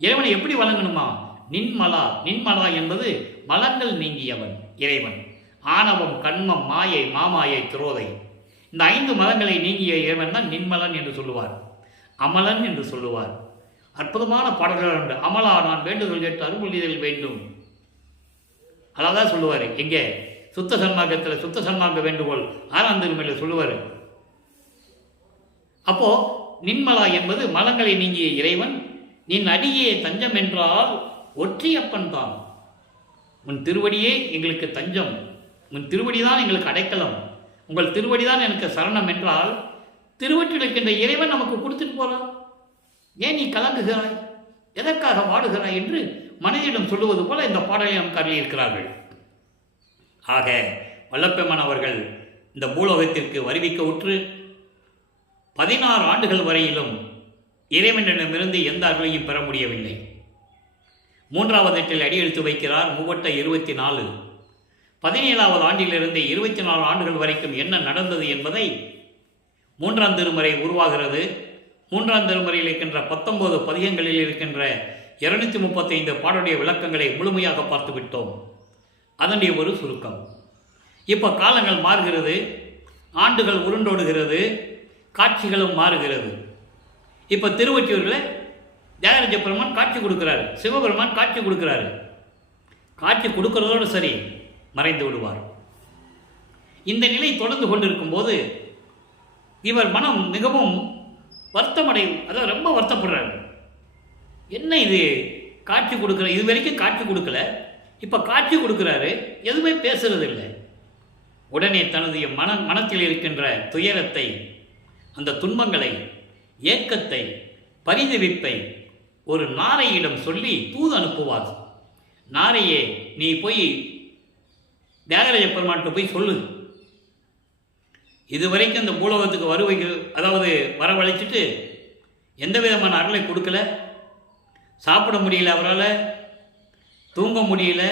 இறைவனை எப்படி வணங்கணுமா? நின்மலா. நின்மலா என்பது மலங்கள் நீங்கியவன் இறைவன். ஆணவம், கண்மம், மாயை, மாமாயை, துரோதை, இந்த 5 மலங்களை நீங்கிய இறைவன் தான் நின்மலன் என்று சொல்லுவார், அமலன் என்று சொல்லுவார். அற்புதமான பாடல்கள் உண்டு. அமலா நான் வேண்டுதல் கேட்டு அருள்மொழிதல் வேண்டும், அதான் சொல்லுவார். எங்கே? சுத்த சன்மார்க்கத்தில் சுத்த சன்மார்க்க வேண்டுகோள் 6ஆம் திருமுறையில் சொல்லுவார். அப்போ நின்மலா என்பது மலங்களை நீங்கிய இறைவன். நின் அடியே தஞ்சம் என்றால் ஒற்றியப்பன் தான். உன் திருவடியே எங்களுக்கு தஞ்சம், உன் திருவடிதான் எங்களுக்கு அடைக்கலம், உங்கள் திருவடிதான் எனக்கு சரணம் என்றால் திருவொற்றியூரில் இருக்கின்ற இறைவன் நமக்கு கொடுத்துட்டு போறான். ஏன் நீ கலங்குகிறாய், எதற்காக வாடுகிறாய் என்று மனிதனிடம் சொல்லுவது போல இந்த பாடலை நமக்கு அருளியிருக்கிறார்கள். ஆக வல்லப்பெருமான் அவர்கள் இந்த பூலோகத்திற்கு வருவிக்க உற்று 16 ஆண்டுகள் வரையிலும் இறைவனிடமிருந்து எந்த அருளையும் பெற முடியவில்லை. 3வது எட்டில் அடியெடுத்து வைக்கிறார். 3/24. 17வது ஆண்டிலிருந்து 24 ஆண்டுகள் வரைக்கும் என்ன நடந்தது என்பதை 3ஆம் திருமுறை உருவாகிறது. 3ஆம் திருமுறையில் இருக்கின்ற 19 பதிகங்களில் இருக்கின்ற 235 பாடலுடைய விளக்கங்களை முழுமையாக பார்த்து விட்டோம். அதனுடைய ஒரு சுருக்கம். இப்போ காலங்கள் மாறுகிறது, ஆண்டுகள் உருண்டோடுகிறது, காட்சிகளும் மாறுகிறது. இப்போ திருவொற்றியூரில் தியாகராஜ பெருமான் காட்சி கொடுக்கிறாரு, சிவபெருமான் காட்சி கொடுக்கிறாரு. காட்சி கொடுக்கிறதோடு சரி, மறைந்து விடுவார். இந்த நிலை தொடர்ந்து கொண்டிருக்கும் போது இவர் மனம் மிகவும் அதாவது ரொம்ப வருத்தப்படுறாரு. என்ன இது காட்சி கொடுக்குற, இது வரைக்கும் காட்சி கொடுக்கல, இப்போ காட்சி கொடுக்குறாரு, எதுவுமே பேசுறது இல்லை. உடனே தனது மனத்தில் இருக்கின்ற துயரத்தை, அந்த துன்பங்களை, ஏக்கத்தை, பரிதவிப்பை ஒரு நாரையிடம் சொல்லி தூது அனுப்புவார். நாரையே, நீ போய் தியாகராஜ பெருமான்கிட்ட போய் சொல்லு, இதுவரைக்கும் இந்த பூலோகத்துக்கு அதாவது வரவழைச்சிட்டு எந்த விதமான அருளை கொடுக்கல, சாப்பிட முடியல, அவரால் தூங்க முடியல,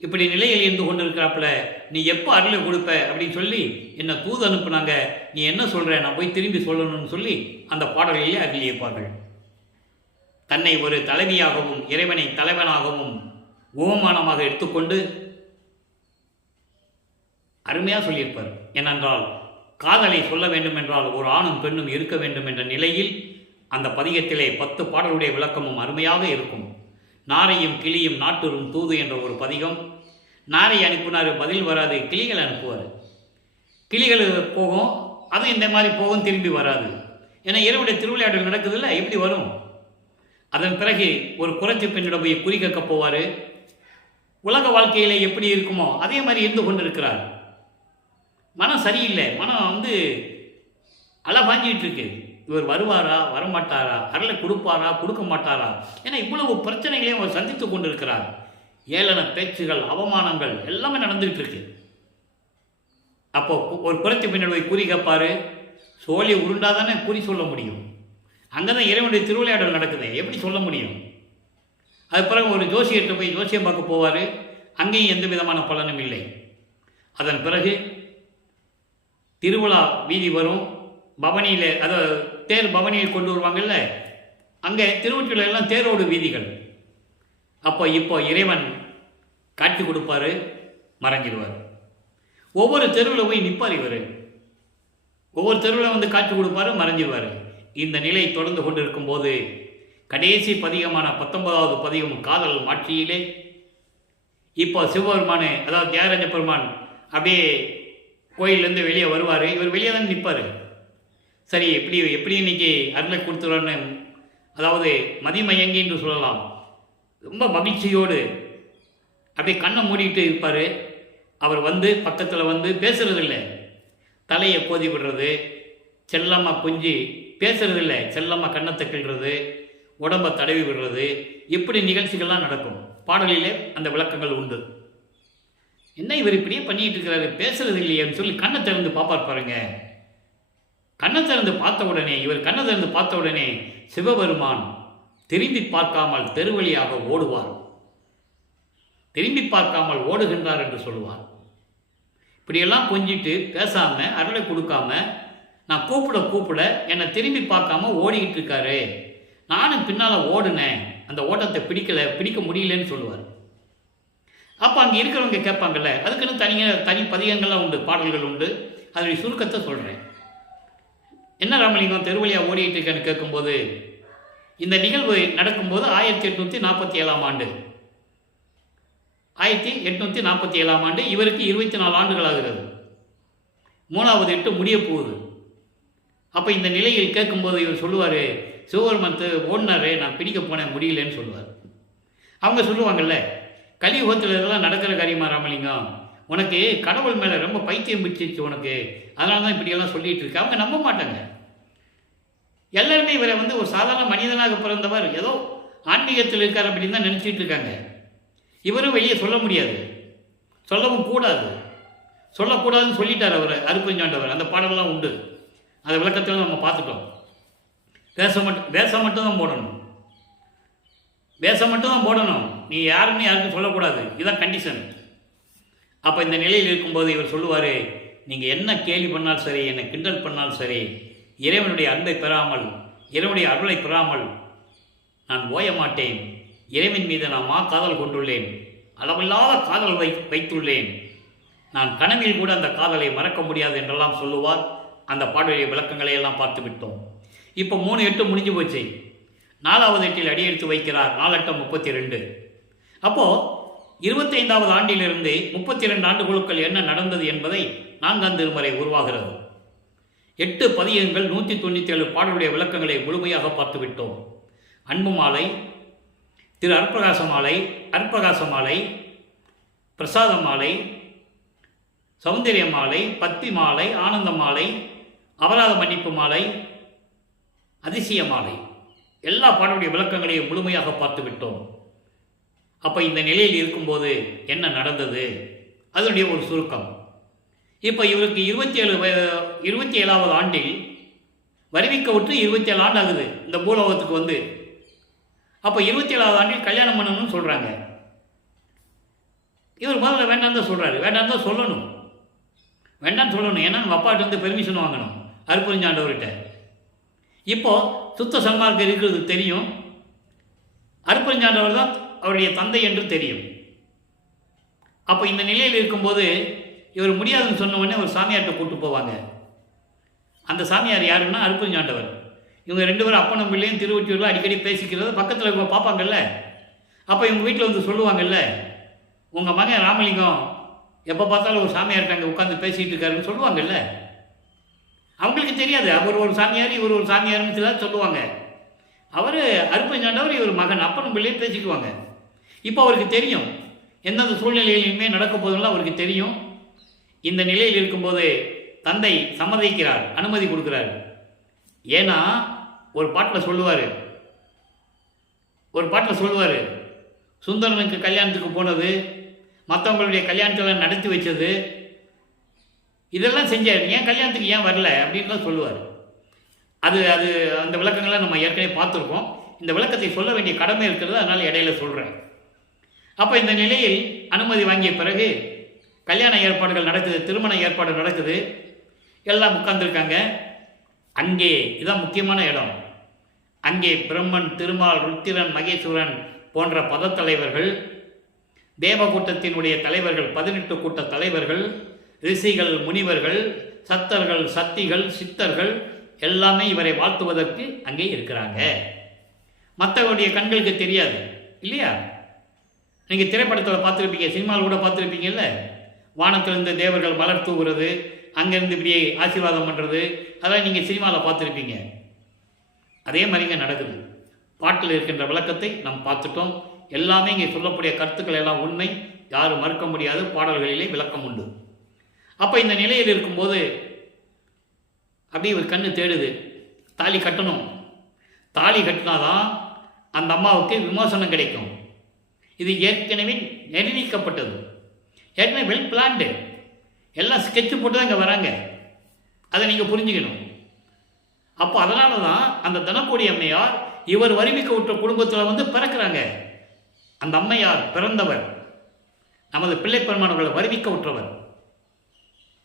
இப்படி நிலையில் இருந்து கொண்டு இருக்கிறாப்புல, நீ எப்போ அருளை கொடுப்ப அப்படின்னு சொல்லி என்னை தூது அனுப்புனாங்க, நீ என்ன சொல்கிற, நான் போய் திரும்பி சொல்லணும்னு சொல்லி அந்த பாடல்களிலே அருளியிருப்பார்கள். தன்னை ஒரு தலைவியாகவும் இறைவனை தலைவனாகவும் உபமானமாக எடுத்துக்கொண்டு அருமையாக சொல்லியிருப்பார். ஏனென்றால் காதலை சொல்ல வேண்டும் என்றால் ஒரு ஆணும் பெண்ணும் இருக்க வேண்டும் என்ற நிலையில் அந்த பதிகத்திலே 10 பாடலுடைய விளக்கமும் அருமையாக இருக்கும். நாரையும் கிளியும் நாட்டுறும் தூது என்ற ஒரு பதிகம். நாரை அனுப்பினார், பதில் வராது. கிளிகள் அனுப்புவார். கிளிகள் போகும், அதுவும் இந்த மாதிரி போகும், திரும்பி வராது. ஏன்னா இரவுடைய திருவிளையாடல் நடக்குதுல்ல, எப்படி வரும்? அதன் பிறகு ஒரு குறைச்சி பெண்ணிடம் போய் குறி கேட்க போவார். உலக வாழ்க்கையில் எப்படி இருக்குமோ அதே மாதிரி இருந்து கொண்டிருக்கிறார். மனம் சரியில்லை, மனம் அலபாஞ்சிட்டு இருக்கு. இவர் வருவாரா, வரமாட்டாரா, அருளை கொடுப்பாரா, கொடுக்க மாட்டாரா, ஏன்னா இவ்வளவு பிரச்சனைகளையும் அவர் சந்தித்து கொண்டிருக்கிறார். ஏளன பேச்சுகள், அவமானங்கள் எல்லாமே நடந்துகிட்டு இருக்கு. அப்போ ஒரு குறைச்சி பின்னாடி போய் குறி கேட்பாரு. சோழி உருண்டாதானே குறி சொல்ல முடியும். அங்கே தான் இறைவனுடைய திருவிளையாடல் நடக்குது, எப்படி சொல்ல முடியும்? அது பிறகு ஒரு ஜோசியர்கிட்ட போய் ஜோசியம் பார்க்க போவார். அங்கேயும் எந்த விதமான பலனும் இல்லை. அதன் பிறகு திருவிழா வீதி வரும். பவனியில், அதாவது தேர் பவனியை கொண்டு வருவாங்கல்ல, அங்கே திருவொற்றியூரில் எல்லாம் தேரோடு வீதிகள். இப்போ இறைவன் காட்சி கொடுப்பாரு, மறைஞ்சிடுவார். ஒவ்வொரு தெருவில் போய் நிற்பார். இவர் ஒவ்வொரு தெருவில் காட்சி கொடுப்பாரு, மறைஞ்சிடுவார். இந்த நிலை தொடர்ந்து கொண்டிருக்கும் போது கடைசி பதிகமான 19வது பதிகம் காதல் மாட்சியிலே இப்போ சிவபெருமானு, அதாவது தியாகராஜ பெருமான் அப்படியே கோயிலேருந்து வெளியே வருவார். இவர் வெளியே தான் நிற்பார். சரி, எப்படி இன்னைக்கு அருளை கொடுத்துருவார்னு, அதாவது மதிமயங்கி என்று சொல்லலாம், ரொம்ப மகிழ்ச்சியோடு அப்படியே கண்ணை மூடிட்டு இருப்பார். அவர் பக்கத்தில் பேசுறதில்லை, தலையை கோதி விடுறது, செல்லமாக கொஞ்சி பேசுறதில்லை, செல்லமாக கண்ணத்தை கிள்றது, உடம்பை தடவி விடுறது, இப்படி நிகழ்ச்சிகள்லாம் நடக்கும். பாடலிலே அந்த விளக்கங்கள் உண்டு. என்ன இவர் இப்படியே பண்ணிட்டு இருக்கிறாரு, பேசுறது இல்லையேன்னு சொல்லி கண்ணை திறந்து பார்ப்பார் பாருங்க. கண்ணை திறந்து பார்த்த உடனே சிவபெருமான் திரும்பி பார்க்காமல் தெருவழியாக ஓடுவார். திரும்பி பார்க்காமல் ஓடுகின்றார் என்று சொல்லுவார். இப்படியெல்லாம் கொஞ்சிட்டு பேசாமல் அருளை கொடுக்காம, நான் கூப்பிட என்னை திரும்பி பார்க்காம ஓடிக்கிட்டு இருக்காரு, நானும் பின்னால் ஓடுனேன், அந்த ஓட்டத்தை பிடிக்க முடியலன்னு சொல்லுவார். அப்போ அங்கே இருக்கிறவங்க கேட்பாங்கல்ல, அதுக்குன்னு தனி பதிகங்கள்லாம் உண்டு, பாடல்கள் உண்டு. அதனுடைய சுருக்கத்தை சொல்கிறேன். என்ன ராமலிங்கம் தெருவழியாக ஓடிட்டு இருக்கேன்னு கேட்கும்போது, இந்த நிகழ்வு நடக்கும்போது 1847ஆம் ஆண்டு, 1847ஆம் ஆண்டு. இவருக்கு 24 ஆண்டுகள் ஆகிறது. 3வது 8 முடிய போகுது. அப்போ இந்த நிலையில் கேட்கும்போது இவர் சொல்லுவார், சிவபெருமான் ஓடினாரு, நான் பிடிக்க போனேன், முடியலன்னு சொல்லுவார். அவங்க சொல்லுவாங்கல்ல, கலியுகத்தில் இதெல்லாம் நடக்கிற காரியமா ராமலிங்கம், உனக்கு கடவுள் மேலே ரொம்ப பைத்தியம் பிடிச்சிச்சு உனக்கு, அதனால தான் இப்படியெல்லாம் சொல்லிட்டு இருக்கு. அவங்க நம்ப மாட்டாங்க. எல்லாருமே இவரை ஒரு சாதாரண மனிதனாக பிறந்தவர், ஏதோ ஆன்மீகத்தில் இருக்கார் அப்படின்னு தான் நினச்சிட்டு இருக்காங்க. இவரும் வெளியே சொல்ல முடியாது, சொல்லவும் கூடாது. சொல்லக்கூடாதுன்னு சொல்லிட்டார் அவர், அருப்பஞ்சாண்டவர். அந்த பாடலாம் உண்டு, அந்த விளக்கத்தில் நம்ம பார்த்துட்டோம். வேஷம் மட்டும் தான் போடணும், நீ யாருன்னு யாருக்கும் சொல்லக்கூடாது, இதுதான் கண்டிஷன். அப்போ இந்த நிலையில் இருக்கும்போது இவர் சொல்லுவார், நீங்கள் என்ன கேலி பண்ணாலும் சரி, என்னை கிண்டல் பண்ணாலும் சரி, இறைவனுடைய அன்பை பெறாமல், இறைவனுடைய அருளை பெறாமல் நான் ஓய மாட்டேன். இறைவன் மீது நான் காதல் கொண்டுள்ளேன், அளவில்லாத காதல் வைத்துள்ளேன். நான் கனவில் கூட அந்த காதலை மறக்க முடியாது என்றெல்லாம் சொல்லுவார். அந்த பாடலுடைய விளக்கங்களை எல்லாம் பார்த்து விட்டோம். இப்போ 3/8 முடிஞ்சு போச்சு. 4வது 8 அடியெடுத்து வைக்கிறார். 4/8 32. அப்போது 25வது ஆண்டிலிருந்து 32 ஆண்டுகளுக்குள் என்ன நடந்தது என்பதை 4ஆம் திருமுறை உருவாகிறது. 8 பதிகங்கள், 197 பாடலுடைய விளக்கங்களை முழுமையாக பார்த்து விட்டோம். அன்பு மாலை, திரு அற்பகாச மாலை, பிரசாத மாலை, சௌந்தரிய மாலை, பத்தி மாலை, ஆனந்த மாலை, அபராத மன்னிப்பு மாலை, அதிசய மாலை, எல்லா பாடலுடைய விளக்கங்களையும் முழுமையாக பார்த்து விட்டோம். அப்போ இந்த நிலையில் இருக்கும்போது என்ன நடந்தது, அதனுடைய ஒரு சுருக்கம். இப்போ இவருக்கு 27வது ஆண்டில் வருவிக்க விட்டு 27 ஆண்டு ஆகுது இந்த பூலோகத்துக்கு அப்போ 27வது ஆண்டில் கல்யாணம் பண்ணணும்னு சொல்கிறாங்க. இவர் முதல்ல வேண்டாம் தான் சொல்கிறாரு. வேண்டாம் தான் சொல்லணும், ஏன்னா நம்ம அப்பாட்ட பெர்மிஷன் வாங்கணும் அருப்பெருஞ்சாண்டவர்கிட்ட. இப்போது சுத்த சன்மார்க்கம் இருக்கிறது தெரியும், அருப்பெருஞ்சாண்டவர் தான் அவருடைய தந்தை என்று தெரியும். அப்போ இந்த நிலையில் இருக்கும்போது இவர் முடியாதுன்னு சொன்ன உடனே ஒரு சாமியார்கிட்ட கூப்பிட்டு போவாங்க. அந்த சாமியார் யாருன்னா அருப்பஞ்சாண்டவர். இவங்க 2 பேரும் அப்பனும் பிள்ளையும் திருவொற்றியூரில் அடிக்கடி பேசிக்கிறது பக்கத்தில் இவங்க பார்ப்பாங்கல்ல. அப்போ இவங்க வீட்டில் வந்து சொல்லுவாங்கல்ல, உங்கள் மகன் ராமலிங்கம் எப்போ பார்த்தாலும் ஒரு சாமியார்கிட்ட அங்கே உட்காந்து பேசிகிட்டு இருக்காருன்னு சொல்லுவாங்கல்ல. அவங்களுக்கு தெரியாது அவர் ஒரு சாமியார் இவர் ஒரு சாமியார்னு சில சொல்லுவாங்க. அவர் அருப்பஞ்சாண்டவர் இவர் மகன் அப்பனும் பிள்ளையும் பேசிக்குவாங்க. இப்போ அவருக்கு தெரியும் எந்தெந்த சூழ்நிலையில் இனிமேல் நடக்க போதும்லாம் அவருக்கு தெரியும். இந்த நிலையில் இருக்கும்போது தந்தை சம்மதிக்கிறார், அனுமதி கொடுக்குறார். ஏன்னா ஒரு பாட்டில் சொல்லுவார், சுந்தரனுக்கு கல்யாணத்துக்கு போனது, மற்றவங்களுடைய கல்யாணத்தெல்லாம் நடத்தி வச்சது, இதெல்லாம் செஞ்சார், ஏன் கல்யாணத்துக்கு ஏன் வரல அப்படின்லாம் சொல்லுவார். அது அந்த விளக்கங்களை நம்ம ஏற்கனவே பார்த்துருக்கோம். இந்த விளக்கத்தை சொல்ல வேண்டிய கடமை இருக்கிறது, அதனால் இடையில சொல்கிறேன். அப்போ இந்த நிலையில் அனுமதி வாங்கிய பிறகு கல்யாண ஏற்பாடுகள் நடக்குது, திருமண ஏற்பாடு நடக்குது, எல்லாம் உட்கார்ந்துருக்காங்க. அங்கே இதான் முக்கியமான இடம். அங்கே பிரம்மன், திருமால், ருத்திரன், மகேஸ்வரன் போன்ற பதத்தலைவர்கள், தேவகூட்டத்தினுடைய தலைவர்கள், 18 கூட்ட தலைவர்கள், ரிஷிகள், முனிவர்கள், சத்தர்கள், சத்திகள், சித்தர்கள் எல்லாமே இவரை வாழ்த்துவதற்கு அங்கே இருக்கிறாங்க. மற்றவருடைய கண்களுக்கு தெரியாது இல்லையா? நீங்கள் திரைப்படத்தில் பார்த்துருப்பீங்க, சினிமாவில் கூட பார்த்துருப்பீங்கல்ல, வானத்திலிருந்து தேவர்கள் மலர் தூவுறது, அங்கேருந்து இப்படியே ஆசீர்வாதம் பண்ணுறது, அதெல்லாம் நீங்கள் சினிமாவில் பார்த்துருப்பீங்க. அதே மாதிரிங்க நடக்குது. பாட்டில் இருக்கின்ற விளக்கத்தை நாம் பார்த்துட்டோம். எல்லாமே இங்கே சொல்லக்கூடிய கருத்துக்கள் எல்லாம் உண்மை, யாரும் மறுக்க முடியாது. பாடல்களிலே விளக்கம் உண்டு. அப்போ இந்த நிலையில் இருக்கும்போது அப்படியே ஒரு கண்ணு தேடுது, தாலி கட்டணும். தாலி கட்டினாதான் அந்த அம்மாவுக்கு விமோசனம் கிடைக்கும். இது ஏற்கனவே நிர்ணயிக்கப்பட்டது, ஏற்கனவே வெல் பிளான்டு, எல்லாம் ஸ்கெட்சு போட்டு தான் இங்கே வராங்க. அதை நீங்கள் புரிஞ்சுக்கணும். அப்போ அதனால தான் அந்த தனக்கோடி அம்மையார் இவர் வறுமைக்கு விட்ட குடும்பத்தில் வந்து பிறக்கிறாங்க. அந்த அம்மையார் பிறந்தவர் நமது பிள்ளை பெருமானவர்களை வறுமைக்க விட்டவர்.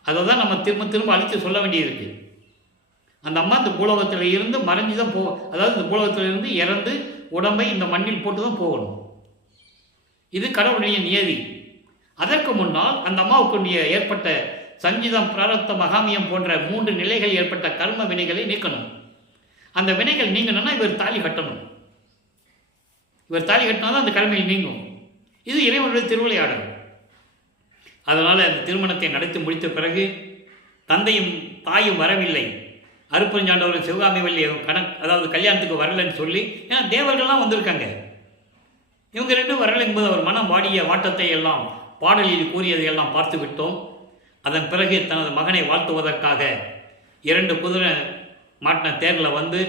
அதை தான் நம்ம திரும்ப திரும்ப அழித்து சொல்ல வேண்டியிருக்கு. அந்த அம்மா இந்த பூலோகத்தில் இருந்து மறைஞ்சு தான் அதாவது இந்த பூலோகத்தில் இருந்து இறந்து உடம்பை இந்த மண்ணில் போட்டு தான் போகணும். இது கடவுளுடைய நியதி. அதற்கு முன்னால் அந்த அம்மாவுக்கு ஏற்பட்ட சஞ்சிதம், பிராரப்த, மகாமியம் போன்ற 3 நிலைகள் ஏற்பட்ட கர்ம வினைகளை நீக்கணும். அந்த வினைகள் நீங்கணும்னா இவர் தாலி கட்டணும். இவர் தாலி கட்டினாதான் அந்த கர்மையில் நீங்கும். இது இறைவனுடைய திருவிளையாடல். அதனால் அந்த திருமணத்தை நடத்தி முடித்த பிறகு தந்தையும் தாயும் வரவில்லை. அருப்பஞ்சாண்டவரும் சிவகாமி வள்ளி அதாவது கல்யாணத்துக்கு வரலன்னு சொல்லி, ஏன்னா தேவர்கள்லாம் வந்திருக்காங்க, இவங்க 2 வரல என்பது அவர் மனம் வாடிய வாட்டத்தை எல்லாம் பாடலில் கூறியதை எல்லாம் பார்த்து விட்டோம். அதன் பிறகு தனது மகனை வாழ்த்துவதற்காக 2 குதிரை மாட்டின தேரில் வந்து,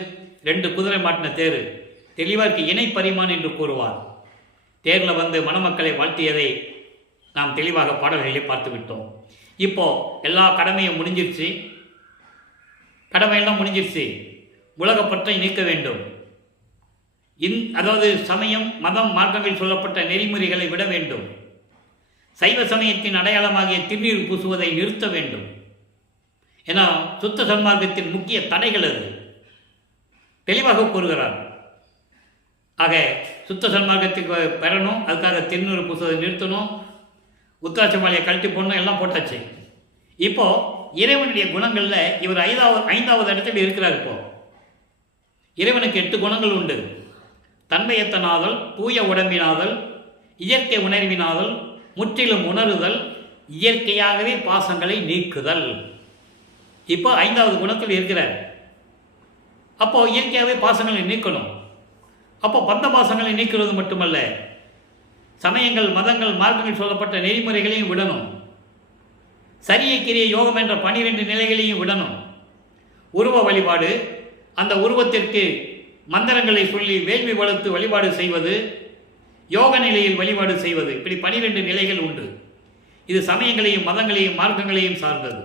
2 குதிரை மாட்டின தேர் தெளிவாக இணை பரிமான் என்று கூறுவார். தேரில் வந்து மணமக்களை வாழ்த்தியதை நாம் தெளிவாக பாடல்களிலே பார்த்து விட்டோம். இப்போது எல்லா கடமையும் முடிஞ்சிருச்சு, கடமையெல்லாம் முடிஞ்சிருச்சு. உலகப்பற்றை நீக்க வேண்டும். அதாவது சமயம், மதம், மார்க்கங்கள் சொல்லப்பட்ட நெறிமுறைகளை விட வேண்டும். சைவ சமயத்தின் அடையாளமாகிய திருநீர் பூசுவதை நிறுத்த வேண்டும். ஏன்னா சுத்த சன்மார்க்கத்தின் முக்கிய தடைகள் அது தெளிவாக கூறுகிறார். ஆக சுத்த சன்மார்க்கத்துக்கு பெறணும், அதுக்காக திருநீர் பூசுவதை நிறுத்தணும், உத்தாட்ச மாலையை கழட்டி போடணும், எல்லாம் போட்டாச்சு. இப்போ இறைவனுடைய குணங்களில் இவர் 5வது இடத்துல இருக்கிறார். இப்போ இறைவனுக்கு 8 குணங்கள் உண்டு. தன்மையத்தனாதல், தூய உடம்பினாதல், இயற்கை உணர்வினாதல், முற்றிலும் உணருதல், இயற்கையாகவே பாசங்களை நீக்குதல். இப்போ 5வது குணத்தில் இருக்கிறார். அப்போ இயற்கையாகவே பாசங்களை நீக்கணும். அப்போ பந்த பாசங்களை நீக்கிறது மட்டுமல்ல, சமயங்கள், மதங்கள், மார்க்கங்கள் சொல்லப்பட்ட நெறிமுறைகளையும் விடணும். சரியை கிரிய யோகம் என்ற 12 நிலைகளையும் விடணும். உருவ வழிபாடு, அந்த உருவத்திற்கு மந்திரங்களை சொல்லி வேள்வி வளர்த்து வழிபாடு செய்வது, யோக நிலையில் வழிபாடு செய்வது, இப்படி 12 நிலைகள் உண்டு. இது சமயங்களையும் மதங்களையும் மார்க்கங்களையும் சார்ந்தது.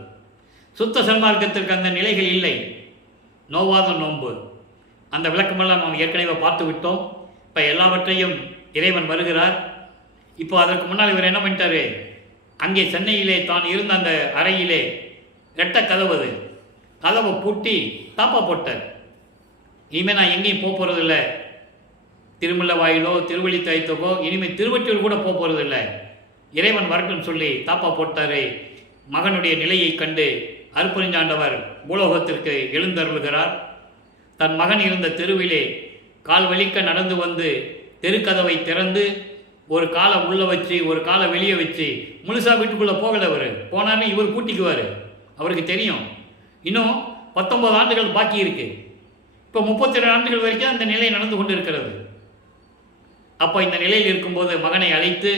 சுத்த சன்மார்க்கத்திற்கு அந்த நிலைகள் இல்லை. நோவாத நோன்பு, அந்த விளக்கமெல்லாம் நாம் ஏற்கனவே பார்த்து விட்டோம். இப்போ எல்லாவற்றையும் இறைவன் வருகிறார். இப்போ அதற்கு முன்னால் இவர் என்ன பண்ணிட்டாரு, அங்கே சென்னையிலே தான் இருந்த அந்த அறையிலே ரெட்ட கதவை பூட்டி தாப்பா போட்டார். இனிமேல் நான் எங்கேயும் போகிறதில்லை, திருமல்ல வாயிலோ திருவள்ளி தாயத்தோகோ, இனிமேல் திருவற்றியூர் கூட போகிறதில்லை, இறைவன் வரட்டும் சொல்லி தாப்பா போட்டாரு. மகனுடைய நிலையை கண்டு அருட்பெருஞ்சாண்டவர் பூலோகத்திற்கு எழுந்தருளுகிறார். தன் மகன் இருந்த தெருவிலே கால் வலிக்க நடந்து வந்து தெருக்கதவை திறந்து ஒரு காலை உள்ளே வச்சு ஒரு காலை வெளியே வச்சு முழுசாக வீட்டுக்குள்ளே போகலை. அவர் போனாலும் இவர் கூட்டிக்குவார். அவருக்கு தெரியும் இன்னும் 19 ஆண்டுகள் பாக்கி இருக்கு. இப்போ 32 ஆண்டுகள் வரைக்கும் அந்த நிலை நடந்து கொண்டு இருக்கிறது. அப்போ இந்த நிலையில் இருக்கும்போது மகனை அழைத்து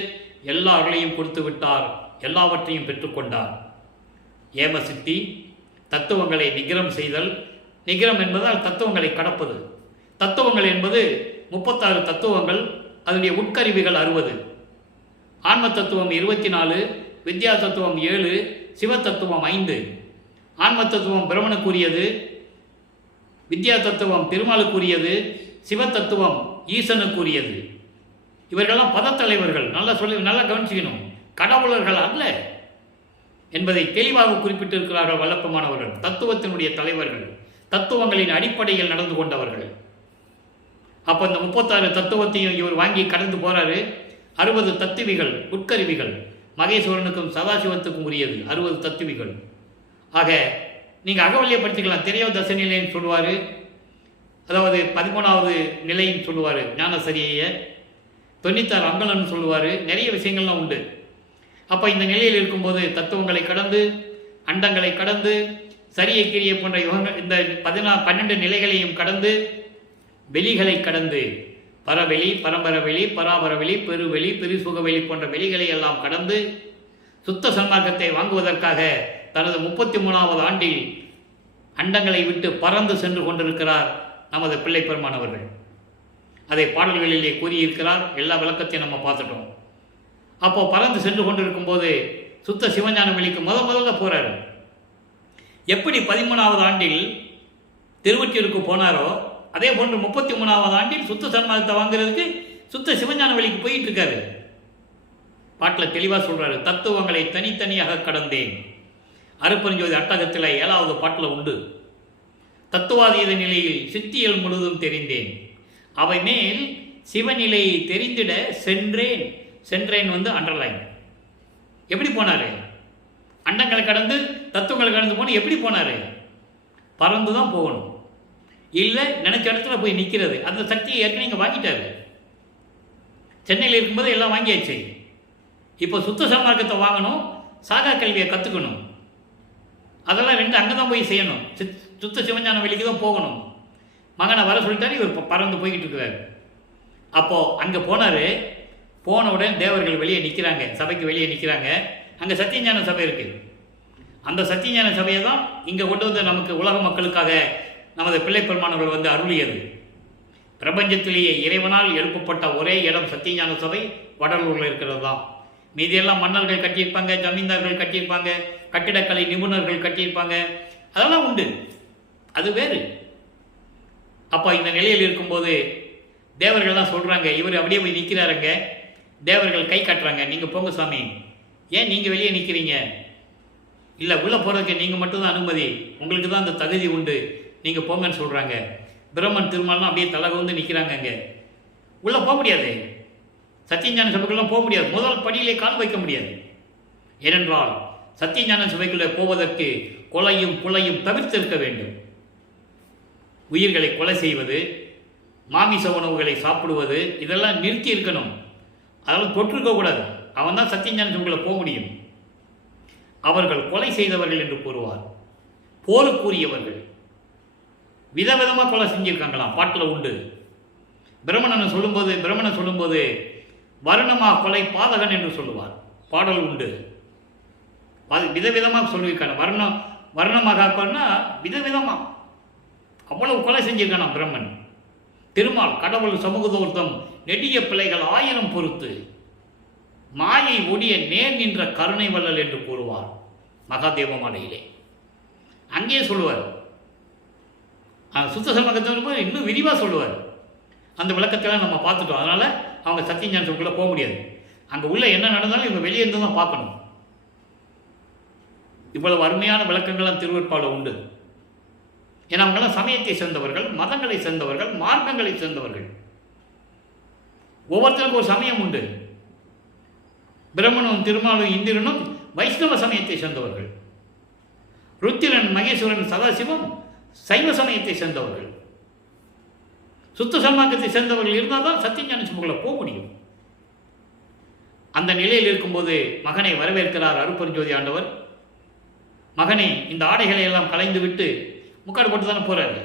எல்லா அருளையும் கொடுத்து விட்டார். எல்லாவற்றையும் பெற்றுக்கொண்டார். ஏமசித்தி தத்துவங்களை நிகிரம் செய்தல். நிகிரம் என்பதால் தத்துவங்களை கடப்பது. தத்துவங்கள் என்பது 36 தத்துவங்கள். அதனுடைய உட்கருவிகள் 60. ஆன்ம தத்துவம் 24, வித்யா தத்துவம் 7, சிவ தத்துவம் 5. ஆன்ம தத்துவம் பிரமனுக்குரியது, வித்யா தத்துவம் திருமாலுக்குரியது, சிவ தத்துவம் ஈசனுக்குரியது. இவர்களெல்லாம் பதத்தலைவர்கள். நல்லா கவனிச்சுக்கணும். கடவுளர்கள் அல்ல என்பதை தெளிவாக குறிப்பிட்டிருக்கிறார்கள் வல்லப்பமானவர்கள். தத்துவத்தினுடைய தலைவர்கள், தத்துவங்களின் அடிப்படையில் நடந்து கொண்டவர்கள். அப்போ இந்த 36 தத்துவத்தையும் இவர் வாங்கி கடந்து போறாரு. 60 தத்துவிகள், உட்கருவிகள். மகேஸ்வரனுக்கும் சதாசிவத்துக்கும் உரியது 60 தத்துவிகள். ஆக நீங்கள் அகவல்யப்படுத்திக்கலாம். திரையோ தசை நிலைன்னு சொல்லுவார். அதாவது 13வது நிலைன்னு சொல்லுவார் ஞானசரியை. 96 அங்கலன்னு சொல்லுவார். நிறைய விஷயங்கள்லாம் உண்டு. அப்போ இந்த நிலையில் இருக்கும்போது தத்துவங்களை கடந்து, அண்டங்களை கடந்து, சரியை கிரியை போன்ற யுகங்கள், இந்த 12 நிலைகளையும் கடந்து, வெளிகளை கடந்து, பரவெளி, பரம்பரவெளி, பராபரவெளி, பெருவெளி, பெருசுகவெளி போன்ற வெளிகளை எல்லாம் கடந்து சுத்த சன்மார்க்கத்தை வாங்குவதற்காக தனது 33வது ஆண்டில் அண்டங்களை விட்டு பறந்து சென்று கொண்டிருக்கிறார் நமது பிள்ளை பெருமானவர்கள். அதை பாடல்களிலே கூறியிருக்கிறார். எல்லா விளக்கத்தையும் நம்ம பார்த்துட்டோம். அப்போ பறந்து சென்று கொண்டிருக்கும் போது சுத்த சிவஞான வெளிக்கு முதல்ல போறாரு. எப்படி 13வது ஆண்டில் திருவொற்றியூருக்கு போனாரோ அதே போன்று 33வது ஆண்டில் சுத்த சன்மார்க்கத்தை வாங்குறதுக்கு சுத்த சிவஞான வெளிக்கு போயிட்டு இருக்காரு. பாட்டில் தெளிவாக சொல்றாரு. தத்துவங்களை தனித்தனியாக கடந்தேன். அருட்பெருஞ்சோதி அட்டகத்தில் 7வது பாட்டில் உண்டு. தத்துவாதீத நிலையில் சித்தியல் முழுதும் தெரிந்தேன். அவை மேல் சிவநிலையை தெரிந்திட சென்றேன். சென்றேன் அண்டர்லைன். எப்படி போனாரு? அண்டங்களை கடந்து தத்துவங்களை கடந்து போன எப்படி போனாரு? பறந்து தான் போகணும். இல்லை நினைச்ச இடத்துல போய் நிற்கிறது. அந்த சக்தியை ஏற்கனவே இங்கே வாங்கிட்டாரு. சென்னையில் இருக்கும்போது எல்லாம் வாங்கியாச்சு. இப்போ சுத்த சன்மார்க்கத்தை வாங்கணும், சாகா கல்வியை கற்றுக்கணும். அதெல்லாம் ரெண்டு அங்கே தான் போய் செய்யணும். சுத்த சிவஞான வெளிக்கு தான் போகணும். மகனை வர சொல்லிட்டாரு. இவர் பறந்து போய்கிட்டு இருக்கிறார். அப்போது அங்கே போனார். போன உடனே தேவர்கள் வெளியே நிற்கிறாங்க, சபைக்கு வெளியே நிற்கிறாங்க. அங்கே சத்தியஞான சபை இருக்குது. அந்த சத்தியஞான சபையை தான் இங்கே கொண்டு வந்து நமக்கு உலக மக்களுக்காக நமது பிள்ளை பெருமானவர்கள் அருளியது. பிரபஞ்சத்திலேயே இறைவனால் எழுப்பப்பட்ட ஒரே இடம் சத்தியஞான சபை வடலூரில் இருக்கிறது தான். மீதியெல்லாம் மன்னர்கள் கட்டியிருப்பாங்க, ஜமீன்தார்கள் கட்டியிருப்பாங்க, கட்டிடக்கலை நிபுணர்கள் கட்டியிருப்பாங்க. அதெல்லாம் உண்டு, அது வேறு. அப்போ இந்த நிலையில் இருக்கும்போது தேவர்கள்லாம் சொல்கிறாங்க, இவர் அப்படியே போய் நிற்கிறாருங்க. தேவர்கள் கை காட்டுறாங்க, நீங்கள் போங்க சாமி. ஏன் நீங்கள் வெளியே நிற்கிறீங்க? இல்லை, உள்ளே போகிறதுக்கு நீங்கள் மட்டும்தான் அனுமதி, உங்களுக்கு தான் அந்த தகுதி உண்டு, நீங்கள் போங்கன்னு சொல்கிறாங்க. பிரம்மன் திருமாலாம் அப்படியே தலகவுந்து நிற்கிறாங்க. அங்கே உள்ளே போக முடியாது. சத்தியஞான சபைக்குள்ளே போக முடியாது. முதல் படியிலே கால் வைக்க முடியாது. ஏனென்றால் சத்தியஞான சபைக்குள்ளே போவதற்கு கொலையும் புலையும் தவிர்த்திருக்க வேண்டும். உயிர்களை கொலை செய்வது, மாமிச உணவுகளை சாப்பிடுவது, இதெல்லாம் நிறுத்தி இருக்கணும். அதெல்லாம் தொற்றுக்கக்கூடாது. அவன் தான் சத்தியஞான சபைக்குள்ளே போக முடியும். அவர்கள் கொலை செய்தவர்கள் என்று கூறுவார். போருக்குரியவர்கள் விதவிதமாக கொலை செஞ்சிருக்காங்களாம். பாட்டில் உண்டு. பிரம்மணனை சொல்லும்போது வருணமா கொலை பாதகன் என்று சொல்லுவார். பாடல் உண்டு. விதவிதமாக சொல்லியிருக்காங்க. வர்ணமாக விதவிதமாக அவ்வளவு கொலை செஞ்சிருக்கான பிரம்மன். திருமால் கடவுள் சமூகதோர்த்தம் நெடிய பிள்ளைகள் 1000 பொறுத்து மாயை ஒடிய நேர் நின்ற கருணை வள்ளல் என்று கூறுவார் மகாதேவ மலையிலே. அங்கேயே சொல்லுவார். சுத்த சமூகத்தை இன்னும் விரிவாக சொல்லுவார். அந்த விளக்கத்தெல்லாம் நம்ம பார்த்துட்டோம். அதனால் அவங்க சத்தியஞான சபைக்குள்ளே போக முடியாது. அங்கே உள்ள என்ன நடந்தாலும் இவங்க வெளியே இருந்து தான் பார்க்கணும். இவ்வளவு அருமையான விளக்கங்கள்லாம் திருவெற்பால உண்டு. ஏன்னா அவங்கெல்லாம் சமயத்தை சேர்ந்தவர்கள், மதங்களை சேர்ந்தவர்கள், மார்க்கங்களை சேர்ந்தவர்கள். ஒவ்வொருத்தருக்கும் ஒரு சமயம் உண்டு. பிரம்மனும் திருமாலும் இந்திரனும் வைஷ்ணவ சமயத்தை சேர்ந்தவர்கள். ருத்திரன் மகேஸ்வரன் சதாசிவம் சைவ சமயத்தை சேர்ந்தவர்கள். சுத்த சன்மார்க்கத்தை சேர்ந்தவர்கள் இருந்தால் தான் சத்தியஞான சபைக்குள்ள போக முடியும். அந்த நிலையில் இருக்கும்போது மகனை வரவேற்கிறார் அருட்பெருஞ்சோதி ஆண்டவர். மகனை இந்த ஆடைகளை எல்லாம் களைந்து விட்டு, முக்காடு போட்டு தானே போறாரு,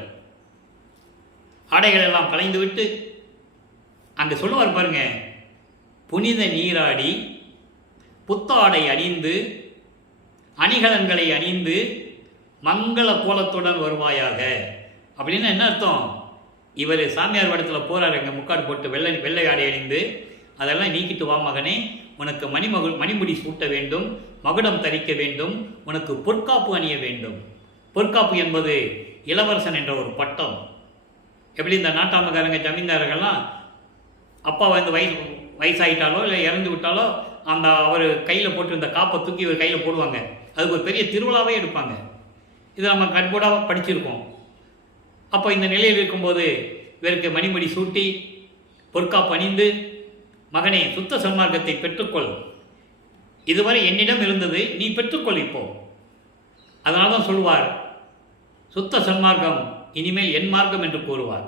ஆடைகள் எல்லாம் களைந்து விட்டு அங்கே சொல்லுவார் பாருங்க, புனித நீராடி புத்தாடை அணிந்து அணிகலன்களை அணிந்து மங்கள கோலத்துடன் வருவாயாக. அப்படின்னு என்ன அர்த்தம்? இவர் சாமியார் வடத்தில் போகிறார், எங்கள் முக்காடு போட்டு வெள்ளை ஆடை அணிந்து, அதெல்லாம் நீக்கிட்டு வா மகனே, உனக்கு மணிமுடி சூட்ட வேண்டும், மகுடம் தரிக்க வேண்டும், உனக்கு பொற்காப்பு அணிய வேண்டும். பொற்காப்பு என்பது இளவரசன் என்ற ஒரு பட்டம். எப்படி இந்த நாட்டாமக்காரங்க ஜமீன்தாரர்கள்லாம் அப்பா வந்து வயசாகிட்டாலோ இல்லை இறந்து விட்டாலோ அந்த அவர் கையில் போட்டிருந்த காப்பை தூக்கி இவர் கையில் போடுவாங்க. அதுக்கு ஒரு பெரிய திருவிழாவே எடுப்பாங்க. இதை நம்ம கண்கூடாக படிச்சிருக்கோம். அப்போ இந்த நிலையில் இருக்கும்போது இவருக்கு மணிமுடி சூட்டி பொற்காப்பு அணிந்து, மகனே சுத்த சன்மார்க்கத்தை பெற்றுக்கொள், இதுவரை என்னிடம் இருந்தது, நீ பெற்றுக்கொள் இப்போ. அதனால தான் சொல்லுவார், சுத்த சன்மார்க்கம் இனிமேல் என் மார்க்கம் என்று கூறுவார்.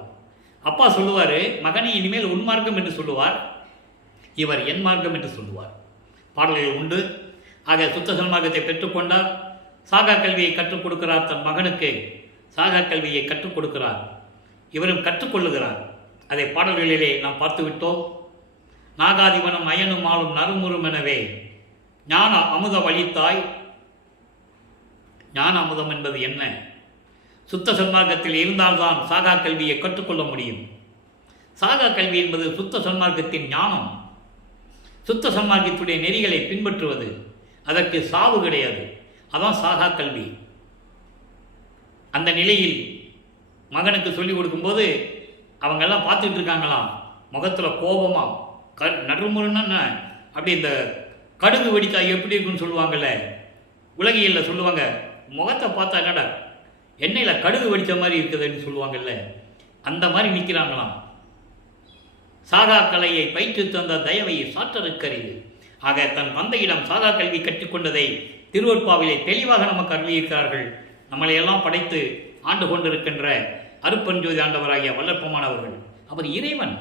அப்பா சொல்லுவார், மகனை இனிமேல் உன் மார்க்கம் என்று சொல்லுவார், இவர் என் மார்க்கம் என்று சொல்லுவார். பாடல்கள் உண்டு. ஆக சுத்த சன்மார்க்கத்தை பெற்றுக்கொண்டார். சாகா கல்வியை கற்றுக் கொடுக்கிறார், தன் மகனுக்கு சாகா கல்வியை கற்றுக் கொடுக்கிறார், இவரும் கற்றுக்கொள்ளுகிறார். அதை பாடல்களிலே நாம் பார்த்து விட்டோம். நாகாதிவனம் அயனும் ஆளும் நறுமுறுமெனவே ஞான அமுத வழித்தாய். ஞான அமுதம் என்பது என்ன? சுத்த சன்மார்க்கத்தில் இருந்தால்தான் சாகா கல்வியை கற்றுக்கொள்ள முடியும். சாகா கல்வி என்பது சுத்த சன்மார்க்கத்தின் ஞானம், சுத்த சன்மார்க்கத்துடைய நெறிகளை பின்பற்றுவது. அதற்கு சாவு கிடையாது. அதான் சாகா கல்வி. அந்த நிலையில் மகனுக்கு சொல்லிக் கொடுக்கும்போது அவங்கெல்லாம் பார்த்துட்டு இருக்காங்களாம், முகத்தில் கோபமாக நடுமுறுன்னா அப்படி இந்த கடுகு வெடித்தா எப்படி இருக்குன்னு சொல்லுவாங்கள்ல, உலகியலில் சொல்லுவாங்க, முகத்தை பார்த்தா என்னடா எண்ணெயில் கடுகு வெடித்த மாதிரி இருக்குதுன்னு சொல்லுவாங்கல்ல, அந்த மாதிரி நிற்கிறாங்களாம். சாகா கலையை பயிற்று தந்த தயவை சாற்றறுக்கறிவு. ஆக தன் தந்தையிடம் சாகா கல்வி கற்றுக்கொண்டதை திருவொற்பாவிலே தெளிவாக நமக்கு அருளியிருக்கிறார்கள். நம்மளையெல்லாம் படைத்து ஆண்டு கொண்டிருக்கின்ற அருட்பெருஞ்சோதி ஆண்டவராகிய வல்லற்பமானவர்கள். அவர் இறைவன்,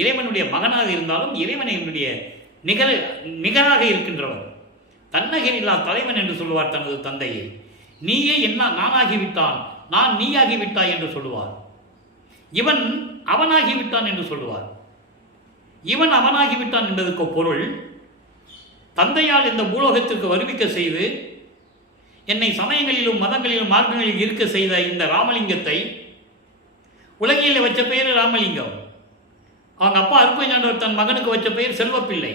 இறைவனுடைய மகனாக இருந்தாலும் இறைவனுடைய நிகராக இருக்கின்றவர். தன்னகரில்லா தலைவன் என்று சொல்லுவார் தனது தந்தையை. நீயே என்ன நானாகிவிட்டான், நான் நீயாகிவிட்டாய் என்று சொல்லுவார். இவன் அவனாகிவிட்டான் என்று சொல்லுவார். இவன் அவனாகிவிட்டான் என்பதற்கு பொருள், தந்தையால் இந்த பூலோகத்திற்கு வருவிக்க செய்து என்னை சமயங்களிலும் மதங்களிலும் மார்க்கங்களில் இருக்க செய்த இந்த ராமலிங்கத்தை, உலகில் வச்ச பெயர் ராமலிங்கம், அவங்க அப்பா அருட்பெருஞ்சாண்டவர் தன் மகனுக்கு வச்ச பெயர் செல்வப்பிள்ளை,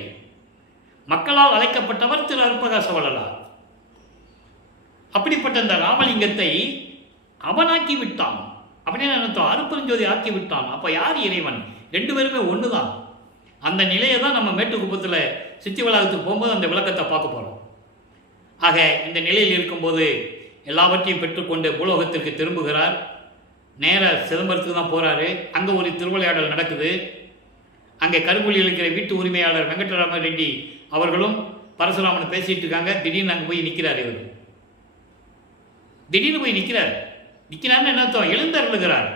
மக்களால் அழைக்கப்பட்டவர் திரு அருட்பிரகாச வள்ளலார். அப்படிப்பட்ட இந்த ராமலிங்கத்தை அவனாக்கி விட்டான் அப்படின்னு நினைத்தோம், அருட்பெருஞ்சோதி ஆக்கி விட்டான். அப்போ யார் இறைவன்? ரெண்டு பேருமே ஒன்று தான். அந்த நிலையை தான் நம்ம மேட்டுக்குப்பத்தில் சித்தி வளாகத்துக்கு போகும்போது அந்த விளக்கத்தை பார்க்க போகிறோம். ஆக இந்த நிலையில் இருக்கும்போது எல்லாவற்றையும் பெற்றுக்கொண்டு பூலோகத்திற்கு திரும்புகிறார். நேர சிதம்பரத்துக்கு தான் போகிறாரு. அங்கே ஒரு திருவிளையாடல் நடக்குது. அங்கே கருங்குழியில் இருக்கிற வீட்டு உரிமையாளர் வெங்கடராம ரெட்டி அவர்களும் பரசுராமனை பேசிகிட்டு இருக்காங்க. திடீர்னு அங்கே போய் நிற்கிறார். இவர் திடீர்னு போய் நிற்கிறார்னு என்னத்தோம், எழுந்தருளுகிறார்.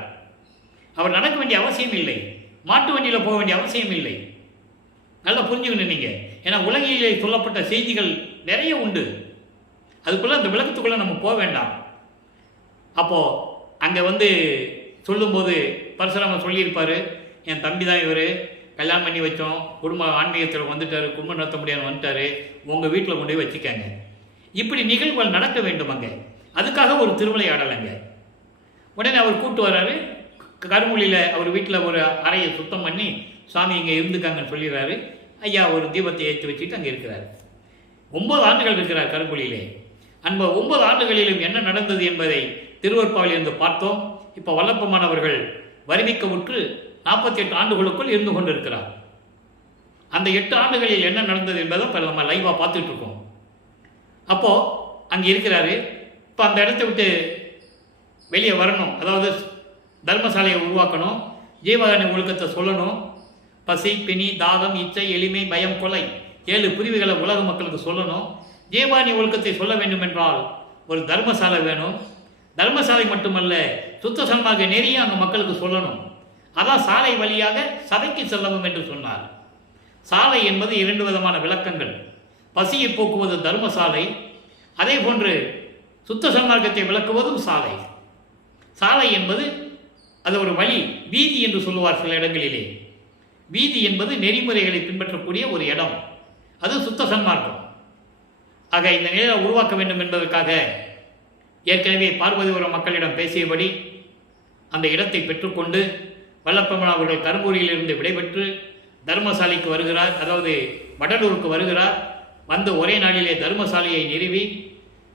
அவர் நடக்க வேண்டிய அவசியம் இல்லை, மாட்டு வண்டியில் போக வேண்டிய அவசியம் இல்லை. நல்லா புரிஞ்சுக்கணும் நீங்கள். ஏன்னா உலகிலே சொல்லப்பட்ட செய்திகள் நிறைய உண்டு. அதுக்குள்ளே அந்த விளக்கத்துக்குள்ளே நம்ம போக வேண்டாம். அப்போது அங்கே சொல்லும்போது பரசுராமன் சொல்லியிருப்பார், என் தம்பி தான் இவர், கல்யாணம் பண்ணி வச்சோம், குடும்ப ஆன்மீகத்தில் வந்துட்டார், குடும்பம் நடத்த முடியாது வந்துட்டார், உங்கள் வீட்டில் கொண்டு போய் வச்சுக்கங்க. இப்படி நிகழ்வுகள் நடக்க வேண்டும் அங்கே. அதுக்காக ஒரு திருவிளையாடலைங்க. உடனே அவர் கூப்பிட்டு வர்றாரு. கருமொழியில் அவர் வீட்டில் ஒரு அறையை சுத்தம் பண்ணி, சாமி இங்கே இருந்துக்காங்கன்னு சொல்லிடுறாரு. ஐயா ஒரு தீபத்தை ஏற்றி வச்சுட்டு அங்கே இருக்கிறார். 9 ஆண்டுகள் இருக்கிறார் கருமொழியிலே. அந்த 9 ஆண்டுகளிலும் என்ன நடந்தது என்பதை திருவொற்பாவில் இருந்து பார்த்தோம். இப்போ வல்லப்பமானவர்கள் வருவிக்க உற்று 48 ஆண்டுகளுக்குள் இருந்து கொண்டிருக்கிறார். அந்த 8 ஆண்டுகளில் என்ன நடந்தது என்பதை இப்போ நம்ம லைவாக பார்த்துட்டு இருக்கோம். அப்போது அங்கே இருக்கிறாரு. இப்போ அந்த இடத்த விட்டு வெளியே வரணும், அதாவது தர்மசாலையை உருவாக்கணும், ஜீவகாரணி ஒழுக்கத்தை சொல்லணும். பசி, பிணி, தாகம், இச்சை, எளிமை, பயம், கொலை 7 பிரிவுகளை உலக மக்களுக்கு சொல்லணும். ஜீவகாருண்ய ஒழுக்கத்தை சொல்ல வேண்டும் என்றால் ஒரு தர்மசாலை வேணும். தர்மசாலை மட்டுமல்ல, சுத்த சன்மார்க்க நெறியை அங்கே மக்களுக்கு சொல்லணும். அதான் சாலை வழியாக சபைக்கு செல்லவும் என்று சொன்னார். சாலை என்பது 2 விதமான விளக்கங்கள். பசியை போக்குவது தர்மசாலை, அதே போன்று சுத்த சன்மார்க்கத்தை விளக்குவதும் சாலை. சாலை என்பது அது ஒரு வழி, வீதி என்று சொல்லுவார் சில இடங்களிலே. வீதி என்பது நெறிமுறைகளை பின்பற்றக்கூடிய ஒரு இடம், அது சுத்த சன்மார்க்கம். ஆக இந்த நிலையை உருவாக்க வேண்டும் என்பதற்காக ஏற்கனவே பார்வதிபுரம் மக்களிடம் பேசியபடி அந்த இடத்தை பெற்றுக்கொண்டு வல்லப்பெருமான் அவர்கள் கரும்பூரியிலிருந்து விடைபெற்று தர்மசாலைக்கு வருகிறார், அதாவது வடலூருக்கு வருகிறார். வந்து ஒரே நாளிலே தர்மசாலையை நிறுவி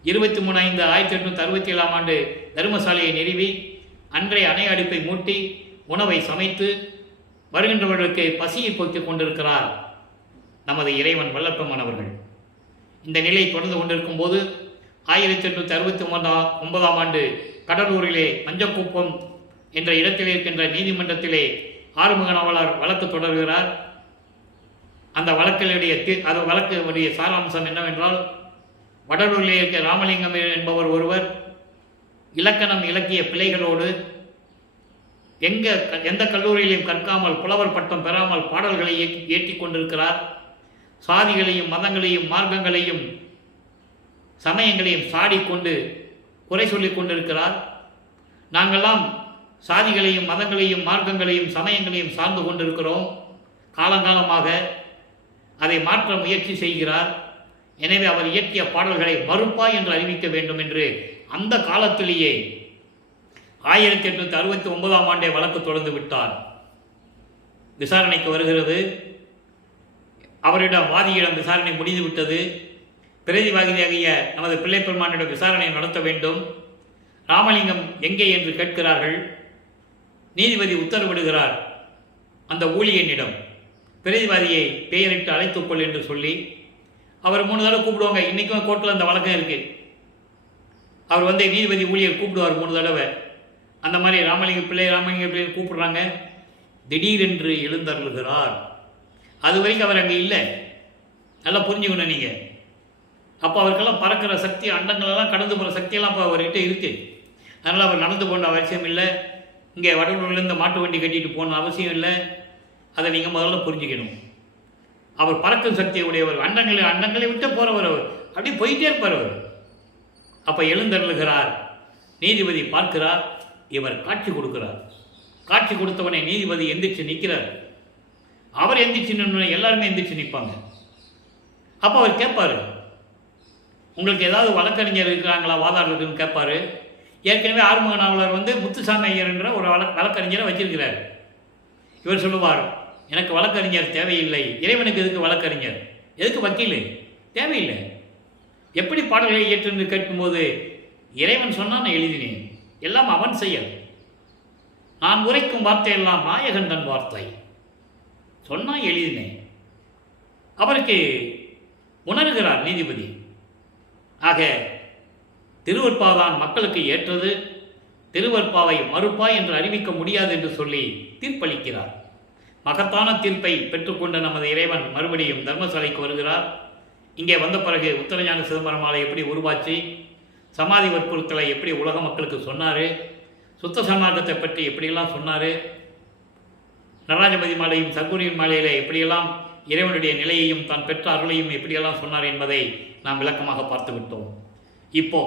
23/5/1867 தர்மசாலையை நிறுவி அன்றைய அணை அடுப்பை மூட்டி உணவை சமைத்து வருகின்றவர்களுக்கு பசியை போக்கிக் கொண்டிருக்கிறார் நமது இறைவன் வல்லப்பெருமான் அவர்கள். இந்த நிலை தொடர்ந்து கொண்டிருக்கும் போது 1869 கடலூரிலே மஞ்சக்குப்பம் என்ற இடத்தில் இருக்கின்ற நீதிமன்றத்திலே ஆறுமுக நாவலர் வழக்கு தொடர்கிறார். அந்த வழக்கினுடைய சாராம்சம் என்னவென்றால், வடலூரிலே இருக்க ராமலிங்கம் என்பவர் ஒருவர் இலக்கணம் இலக்கிய பிழைகளோடு எந்த கல்லூரியிலையும் கற்காமல் புலவர் பட்டம் பெறாமல் பாடல்களை ஏற்றி கொண்டிருக்கிறார். சாதிகளையும் மதங்களையும் மார்க்கங்களையும் சமயங்களையும் சாடிக்கொண்டு குறை சொல்லிக் கொண்டிருக்கிறார். நாங்கள்லாம் சாதிகளையும் மதங்களையும் மார்க்கங்களையும் சமயங்களையும் சார்ந்து கொண்டிருக்கிறோம். காலங்காலமாக அதை மாற்ற முயற்சி செய்கிறார். எனவே அவர் இயற்றிய பாடல்களை மறுப்பாய் என்று அறிவிக்க வேண்டும் என்று அந்த காலத்திலேயே 1869 வழக்கு தொடர்ந்து விட்டார். விசாரணைக்கு வருகிறது. அவரிடம் வாதியிடம் விசாரணை முடிந்துவிட்டது. பிரதிவாதியாகிய நமது பிள்ளைப்பெருமானிடம் விசாரணை நடத்த வேண்டும். ராமலிங்கம் எங்கே என்று கேட்கிறார்கள். நீதிபதி உத்தரவிடுகிறார் அந்த ஊழியனிடம், பிரதிவாதியை பெயரிட்டு அழைத்துக்கொள் என்று சொல்லி. அவர் 3 தடவை கூப்பிடுவாங்க. இன்றைக்கும் கோர்ட்டில் அந்த வழக்கம் இருக்குது. அவர் வந்து நீதிபதி ஊழியர் கூப்பிடுவார் 3 தடவை. அந்த மாதிரி ராமலிங்க பிள்ளை கூப்பிடுறாங்க. திடீரென்று எழுந்தருளுகிறார். அது வரைக்கும் அவர் அங்கே இல்லை. நல்லா புரிஞ்சுக்கணும் நீங்கள். அப்போ அவருக்கெல்லாம் பறக்கிற சக்தி, அண்டங்களெல்லாம் கடந்து போகிற சக்தியெல்லாம் அப்போ அவர்கிட்ட இருக்குது. அதனால் அவர் நடந்து போன அவசியம் இல்லை. இங்கே வடலூர்லேருந்து மாட்டு வண்டி கட்டிட்டு போன அவசியம் இல்லை. அதை நீங்கள் முதல்ல புரிஞ்சுக்கணும். அவர் பறக்கும் சக்தியை உடையவர். அண்டங்களை விட்டு போகிறவர். அவர் அப்படி போயிட்டே இருப்பார் அவர். அப்போ எழுந்தருளுகிறார். நீதிபதி பார்க்கிறார். இவர் காட்சி கொடுக்கிறார். காட்சி கொடுத்தவனை நீதிபதி எந்திரிச்சு நிற்கிறார். அவர் எந்திரிச்சு நின்று எல்லாருமே எந்திரிச்சு நிற்பாங்க. அப்போ அவர் கேட்பார், உங்களுக்கு ஏதாவது வழக்கறிஞர் இருக்கிறாங்களா, வாதாடுறதுன்னு கேட்பார். ஏற்கனவே ஆறுமுக நாவலர் வந்து முத்துசாமி ஐயர் என்ற ஒரு வழக்கறிஞரை வச்சிருக்கிறார். இவர் சொல்லுவார், எனக்கு வழக்கறிஞர் தேவையில்லை. இறைவனுக்கு எதுக்கு வழக்கறிஞர், எதுக்கு வக்கீல், தேவையில்லை. எப்படி பாடல்களை இயற்று கேட்கும்போது, இறைவன் சொன்னால் நான் எழுதினேன், எல்லாம் அவன் செயல். நான் உரைக்கும் வார்த்தையெல்லாம் நாயகன் தன் வார்த்தை, சொன்னால் எழுதினேன். அவருக்கு உணர்கிறார் நீதிபதி. ஆக திருவற்பாதான் மக்களுக்கு ஏற்றது, திருவற்பாவை மறுப்பாய் என்று அறிவிக்க முடியாது என்று சொல்லி தீர்ப்பளிக்கிறார். மகத்தான தீர்ப்பை பெற்றுக்கொண்ட நமது இறைவன் மறுபடியும் தர்மசாலைக்கு வருகிறார். இங்கே வந்த பிறகு உத்தரஞான சிதம்பரமாலை எப்படி உருவாச்சு, சமாதி வற்புறுத்தலை எப்படி உலக மக்களுக்கு சொன்னார், சுத்த சன்மார்க்கத்தை பற்றி எப்படியெல்லாம் சொன்னார், நடராஜபதி மாலையும் சர்க்குரியின் மாலையில் எப்படியெல்லாம் இறைவனுடைய நிலையையும் தான் பெற்ற அருளையும் எப்படியெல்லாம் சொன்னார் என்பதை நாம் விளக்கமாக பார்த்து விட்டோம். இப்போ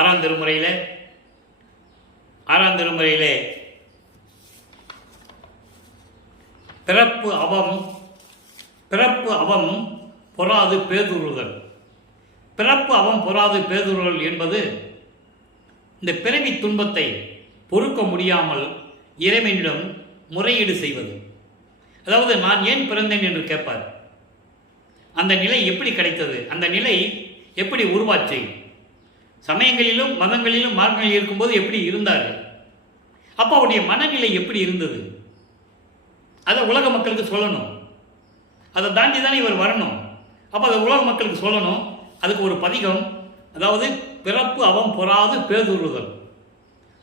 6ஆம் திருமுறையிலே பிறப்பு அவம் பொறாது பேதுருதல். பிறப்பு அவம் பொறாது பேதுருதல் என்பது இந்த பிறவி துன்பத்தை பொறுக்க முடியாமல் இறைவனிடம் முறையீடு செய்வது. அதாவது நான் ஏன் பிறந்தேன் என்று கேட்பார். அந்த நிலை எப்படி கிடைத்தது, அந்த நிலை எப்படி உருவாச்சு, சமயங்களிலும் மதங்களிலும் மார்க்கங்களில் இருக்கும்போது எப்படி இருந்தார், அப்போ அவருடைய மனநிலை எப்படி இருந்தது, அதை உலக மக்களுக்கு சொல்லணும். அதை தாண்டி தானே இவர் வரணும். அப்போ அதை உலக மக்களுக்கு சொல்லணும். அதுக்கு ஒரு பதிகம், அதாவது பிறப்பு அவம் பொறாது பேதுருதல்.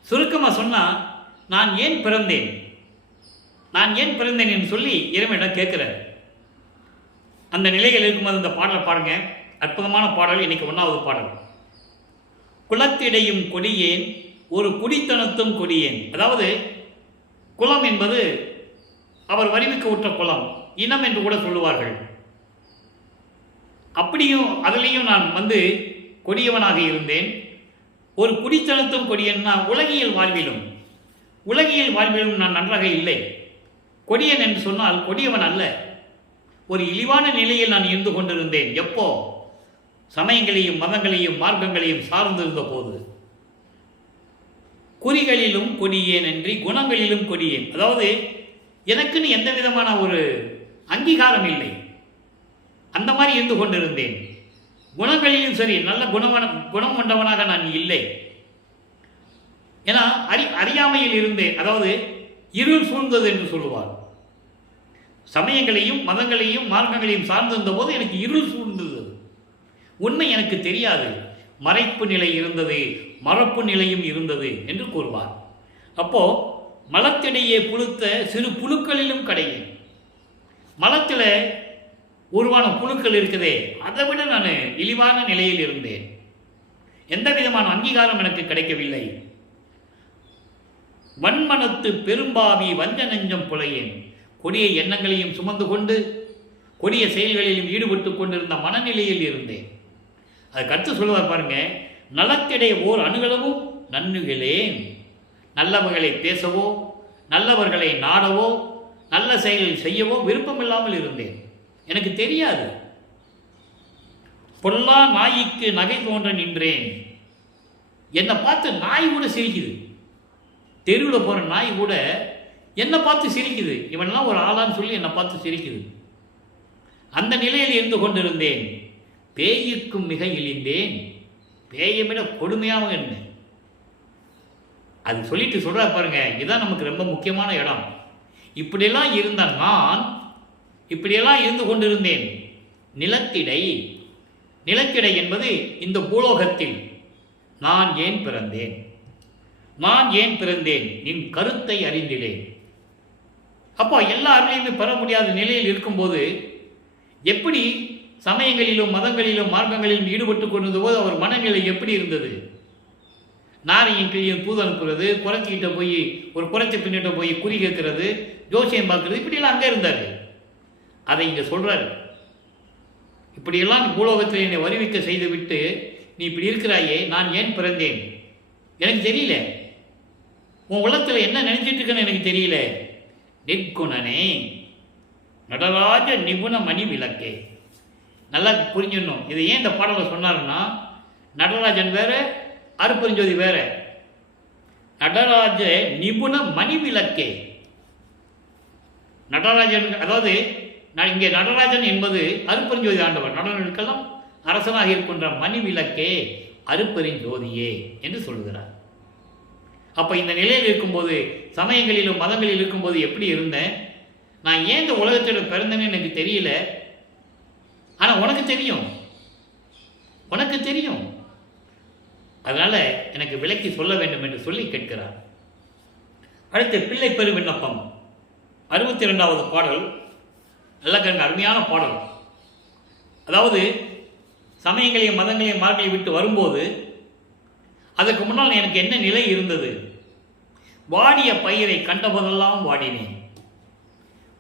சுருக்கமாக சொன்னால், நான் ஏன் பிறந்தேன் என்று சொல்லி இறைவனிடம் கேட்கிறார். அந்த நிலையில் இருக்கும்போது இந்த பாடல் பாருங்க, அற்புதமான பாடல். இன்னைக்கு 1வது பாடல். குலத்திடையும் கொடியேன் ஒரு குடித்தனத்தும் கொடியேன். அதாவது குலம் என்பது அவர் வரிவுக்கு உற்ற குலம், இனம் என்று கூட சொல்லுவார்கள். அப்படியும் அதிலையும் நான் கொடியவனாக இருந்தேன். ஒரு குடித்தனத்தும் கொடியன்னா உலகியல் வாழ்விலும் நான் நன்றாக இல்லை. கொடியன் என்று சொன்னால் கொடியவன் அல்ல, ஒரு இழிவான நிலையில் நான் இருந்து கொண்டிருந்தேன். எப்போ? சமயங்களையும் மதங்களையும் மார்க்கங்களையும் சார்ந்திருந்த போது. குறிகளிலும் கொடியேன் என்று குணங்களிலும் கொடியேன். அதாவது எனக்குன்னு எந்த விதமான ஒரு அங்கீகாரம் இல்லை, அந்த மாதிரி இருந்து கொண்டிருந்தேன். குணங்களிலும் சரி, நல்ல குணம் கொண்டவனாக நான் இல்லை. ஏன்னா அறியாமையில் இருந்தேன். அதாவது இருள் சூழ்ந்தது என்று சொல்லுவார். சமயங்களையும் மதங்களையும் மார்க்கங்களையும் சார்ந்திருந்த போது எனக்கு இருள் சூழ்ந்தது. உண்மை எனக்கு தெரியாது. மறைப்பு நிலை இருந்தது, மறப்பு நிலையும் இருந்தது என்று கூறுவார். அப்போ மலத்திடையே புழுத்த சிறு புழுக்களிலும் கடையேன். மலத்தில் உருவான புழுக்கள் இருக்குதே, அதை விட நான் இழிவான நிலையில் இருந்தேன். எந்த விதமான அங்கீகாரம் எனக்கு கிடைக்கவில்லை. வன்மனத்து பெரும்பாவி வஞ்ச நெஞ்சம் புலையேன். கொடிய எண்ணங்களையும் சுமந்து கொண்டு கொடிய செயல்களிலும் ஈடுபட்டு கொண்டிருந்த மனநிலையில் இருந்தேன். அதை கருத்து சொல்லுவார் பாருங்க. நலத்திடை ஓர் அணுகளவும் நன்னுகளேன். நல்லவர்களை பேசவோ நல்லவர்களை நாடவோ நல்ல செயல்கள் செய்யவோ விருப்பமில்லாமல் இருந்தேன். எனக்கு தெரியாது. பொல்லா நாய்க்கு நகை தோன்ற நின்றேன். என்னை பார்த்து நாய் கூட சிரிக்குது. தெருவில் போகிற நாய் கூட என்னை பார்த்து சிரிக்குது. இவனெல்லாம் ஒரு ஆளான்னு சொல்லி என்னை பார்த்து சிரிக்குது. அந்த நிலையில் இருந்து கொண்டிருந்தேன். பேய்க்கும் மிக இழிந்தேன். பேயை விட கொடுமையாக இருந்தேன். அது சொல்லிட்டு சொல்ற பாருங்க, இதுதான் நமக்கு ரொம்ப முக்கியமான இடம். இப்படியெல்லாம் இருந்த நான் இப்படியெல்லாம் இருந்து கொண்டிருந்தேன். நிலத்திடை என்பது இந்த பூலோகத்தில் நான் ஏன் பிறந்தேன் நின் கருத்தை அறிந்திலேன். அப்போ எல்லா அருளையுமே பெற முடியாத நிலையில் இருக்கும்போது எப்படி சமயங்களிலும் மதங்களிலும் மார்க்கங்களிலும் ஈடுபட்டு கொண்டிருந்த போது அவர் மனநிலை எப்படி இருந்தது? நாரையும் கிளியும் தூது அனுப்புறது, குறைச்சிக்கிட்ட போய் ஒரு குறைச்சி பின்னிட்ட போய் குறி கேட்கறது, ஜோசியம் பார்க்கறது, இப்படியெல்லாம் அங்கே இருந்தார். அதை இங்கே சொல்கிறார். இப்படியெல்லாம் பூலோகத்தில் என்னை வருவிக்க செய்துவிட்டு நீ இப்படி இருக்கிறாயே, நான் ஏன் பிறந்தேன் எனக்கு தெரியல. உன் உலகத்தில் என்ன நினைச்சிட்டு இருக்கேன்னு எனக்கு தெரியல. நெற்குணனே நடராஜ நிபுண மணி விளக்கே. நல்லா புரிஞ்சிடணும். இதை ஏன் இந்த பாடலை சொன்னாருன்னா, நடராஜன் வேற, அருப்பெருஞ்சோதி வேற. நடராஜ நிபுண மணி விளக்கே. நடராஜன், அதாவது இங்கே நடராஜன் என்பது அருப்பெருஞ்சோதி ஆண்டவர். நடனங்களுக்கெல்லாம் அரசனாக இருக்கின்ற மணி விளக்கே அருப்பெருஞ்சோதியே என்று சொல்லுகிறார். அப்போ இந்த நிலையில் இருக்கும்போது, சமயங்களிலும் மதங்களில் இருக்கும்போது எப்படி இருந்தேன்? நான் ஏன் இந்த உலகத்தில் பிறந்தேன்னு எனக்கு தெரியல. ஆனால் உனக்கு தெரியும். அதனால் எனக்கு விளக்கி சொல்ல வேண்டும் என்று சொல்லி கேட்கிறார். அடுத்து பிள்ளை பெரு விண்ணப்பம் 62வது பாடல். நல்ல அருமையான பாடல். அதாவது சமயங்களையும் மதங்களையும் மார்க்கை விட்டு வரும்போது அதற்கு முன்னால் எனக்கு என்ன நிலை இருந்தது? வாடிய பயிரை கண்டபோதெல்லாம் வாடினேன்.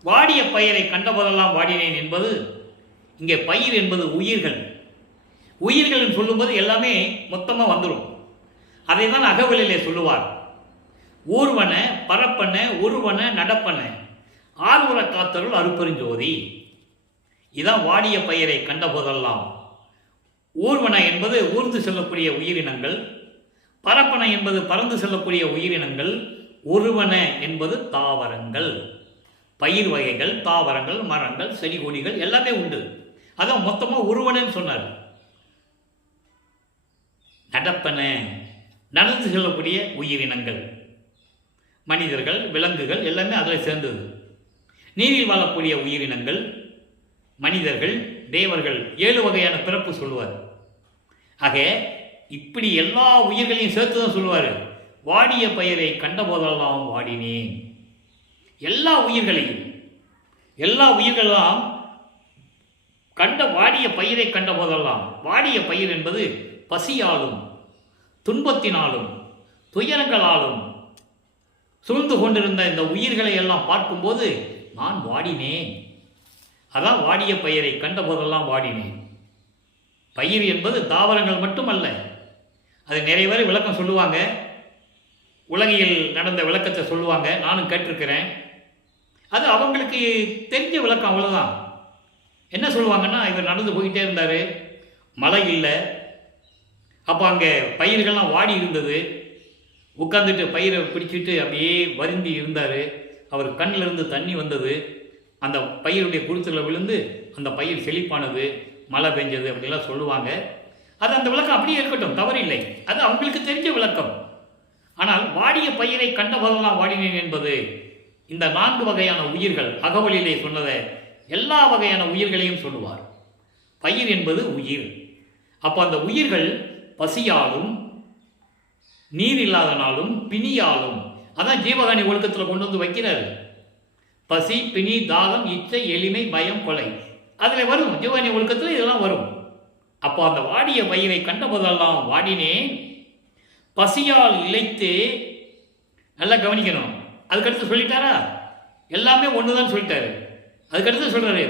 வாடிய பயிரை கண்டபோதெல்லாம் வாடினேன் என்பது, இங்கே பயிர் என்பது உயிர்கள் சொல்லும்போது எல்லாமே மொத்தமாக வந்துடும். அதை தான் அகவலிலே சொல்லுவார். ஊர்வன பரப்பன உருவன நடப்பன ஆர்வர காத்தருள் அருப்பெருஞ்சோதி. இதான் வாடிய பயிரை கண்டபோதெல்லாம். ஊர்வன என்பது ஊர்ந்து செல்லக்கூடிய உயிரினங்கள், பரப்பன என்பது பறந்து செல்லக்கூடிய உயிரினங்கள், உருவன என்பது தாவரங்கள், பயிர் வகைகள், தாவரங்கள், மரங்கள், செடி கொடிகள் எல்லாமே உண்டு. அதான் மொத்தமாக உருவனன்னு சொன்னார். நடப்பன நடந்து செல்லக்கூடிய உயிரினங்கள், மனிதர்கள், விலங்குகள் எல்லாமே அதில் சேர்ந்தது. நீரில் வாழக்கூடிய உயிரினங்கள், மனிதர்கள், தேவர்கள், 7 வகையான பிறப்பு சொல்லுவார். ஆக இப்படி எல்லா உயிர்களையும் சேர்த்து தான் சொல்லுவார். வாடிய பயிரை கண்டபோதெல்லாம் வாடினேன். எல்லா உயிர்களெல்லாம் கண்ட வாடிய பயிரை கண்ட போதெல்லாம், வாடிய பயிர் என்பது பசியாலும் துன்பத்தினாலும் துயரங்களாலும் சூழ்ந்து கொண்டிருந்த இந்த உயிர்களை எல்லாம் பார்க்கும்போது நான் வாடினேன். அதான் வாடிய பயிரை கண்ட போதெல்லாம் வாடினேன். பயிர் என்பது தாவரங்கள் மட்டுமல்ல. அது நிறைய பேர் விளக்கம் சொல்லுவாங்க, உலகில் நடந்த விளக்கத்தை சொல்லுவாங்க, நானும் கேட்டிருக்கிறேன். அது அவங்களுக்கு தெரிஞ்ச விளக்கம், அவ்வளோதான். என்ன சொல்லுவாங்கன்னா, இவர் நடந்து போயிட்டே இருந்தார், மழை இல்லை, அப்போ அங்கே பயிர்கள்லாம் வாடி இருந்தது, உட்காந்துட்டு பயிரை பிடிச்சிட்டு அப்படியே வருந்தி இருந்தார். அவர் கண்ணிலிருந்து தண்ணி வந்தது, அந்த பயிருடைய குருத்தில் விழுந்து அந்த பயிர் செழிப்பானது, மழை பெஞ்சது அப்படிலாம் சொல்லுவாங்க. அது அந்த விளக்கம் அப்படியே இருக்கட்டும், தவறில்லை, அது அவங்களுக்கு தெரிஞ்ச விளக்கம். ஆனால் வாடிய பயிரை கண்ட போதெல்லாம் வாடினேன் என்பது இந்த 4 வகையான உயிர்கள், அகவலிலே சொன்னதை எல்லா வகையான உயிர்களையும் சொல்லுவார். பயிர் என்பது உயிர். அப்போ அந்த உயிர்கள் பசியாலும் நீர் இல்லாதனாலும் பிணியாலும், அதான் ஜீவகாணி ஒழுக்கத்தில் கொண்டு வந்து வைக்கிறாரு. பசி, பிணி, தாகம், இச்சை, எளிமை, பயம், கொலை, அதில் வரும். ஜீவகாணி ஒழுக்கத்தில் இதெல்லாம் வரும். அப்போ அந்த வாடிய பயிரை கண்ட போதெல்லாம் வாடினேன், பசியால் இழைத்து. நல்லா கவனிக்கணும். அதுக்கடுத்து சொல்லிட்டாரா? எல்லாமே ஒன்று தான் சொல்லிட்டாரு. அதுக்கடுத்து சொல்கிறாரு,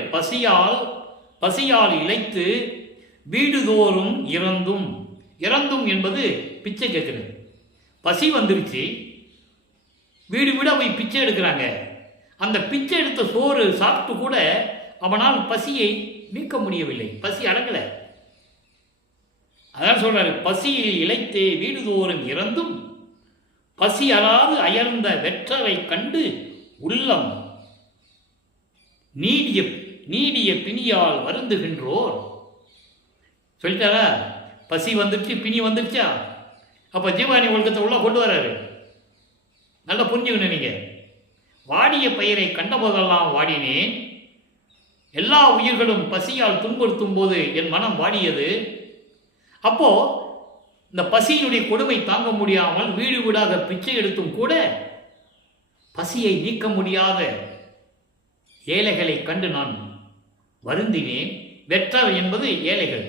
பசியால் இழைத்து வீடுதோறும் இறந்தும். இறந்தும் என்பது பிச்சை கேட்குறது. பசி வந்துருச்சு, வீடு வீடாக போய் பிச்சை எடுக்கிறாங்க. அந்த பிச்சை எடுத்த சோறு சாப்பிட்டு கூட அவனால் பசியை நீக்க முடியவில்லை, பசி அடங்கலை. அதான் சொல்றாரு, பசியில் இழைத்தே வீடுதோறும் இறந்தும் பசி அறாது அயர்ந்த வெற்றரை கண்டு உள்ளம் நீடிய பிணியால் வருந்துகின்றோர். சொல்லிட்டாரா? பசி வந்துருச்சு, பிணி வந்துருச்சா? அப்போ ஜீவாணி ஒழுக்கத்தை உள்ள கொண்டு வராரு. நல்லா புரிஞ்சுக்கணும். நீங்கள் வாடிய பயிரை கண்ட போதெல்லாம் வாடினேன், எல்லா உயிர்களும் பசியால் துன்புறுத்தும் போது என் மனம் வாடியது. அப்போ இந்த பசியினுடைய கொடுமை தாங்க முடியாமல் வீடு வீடாக பிச்சை எடுத்தும் கூட பசியை நீக்க முடியாத ஏழைகளை கண்டு நான் வருந்தினேன். வெற்றர் என்பது ஏழைகள்.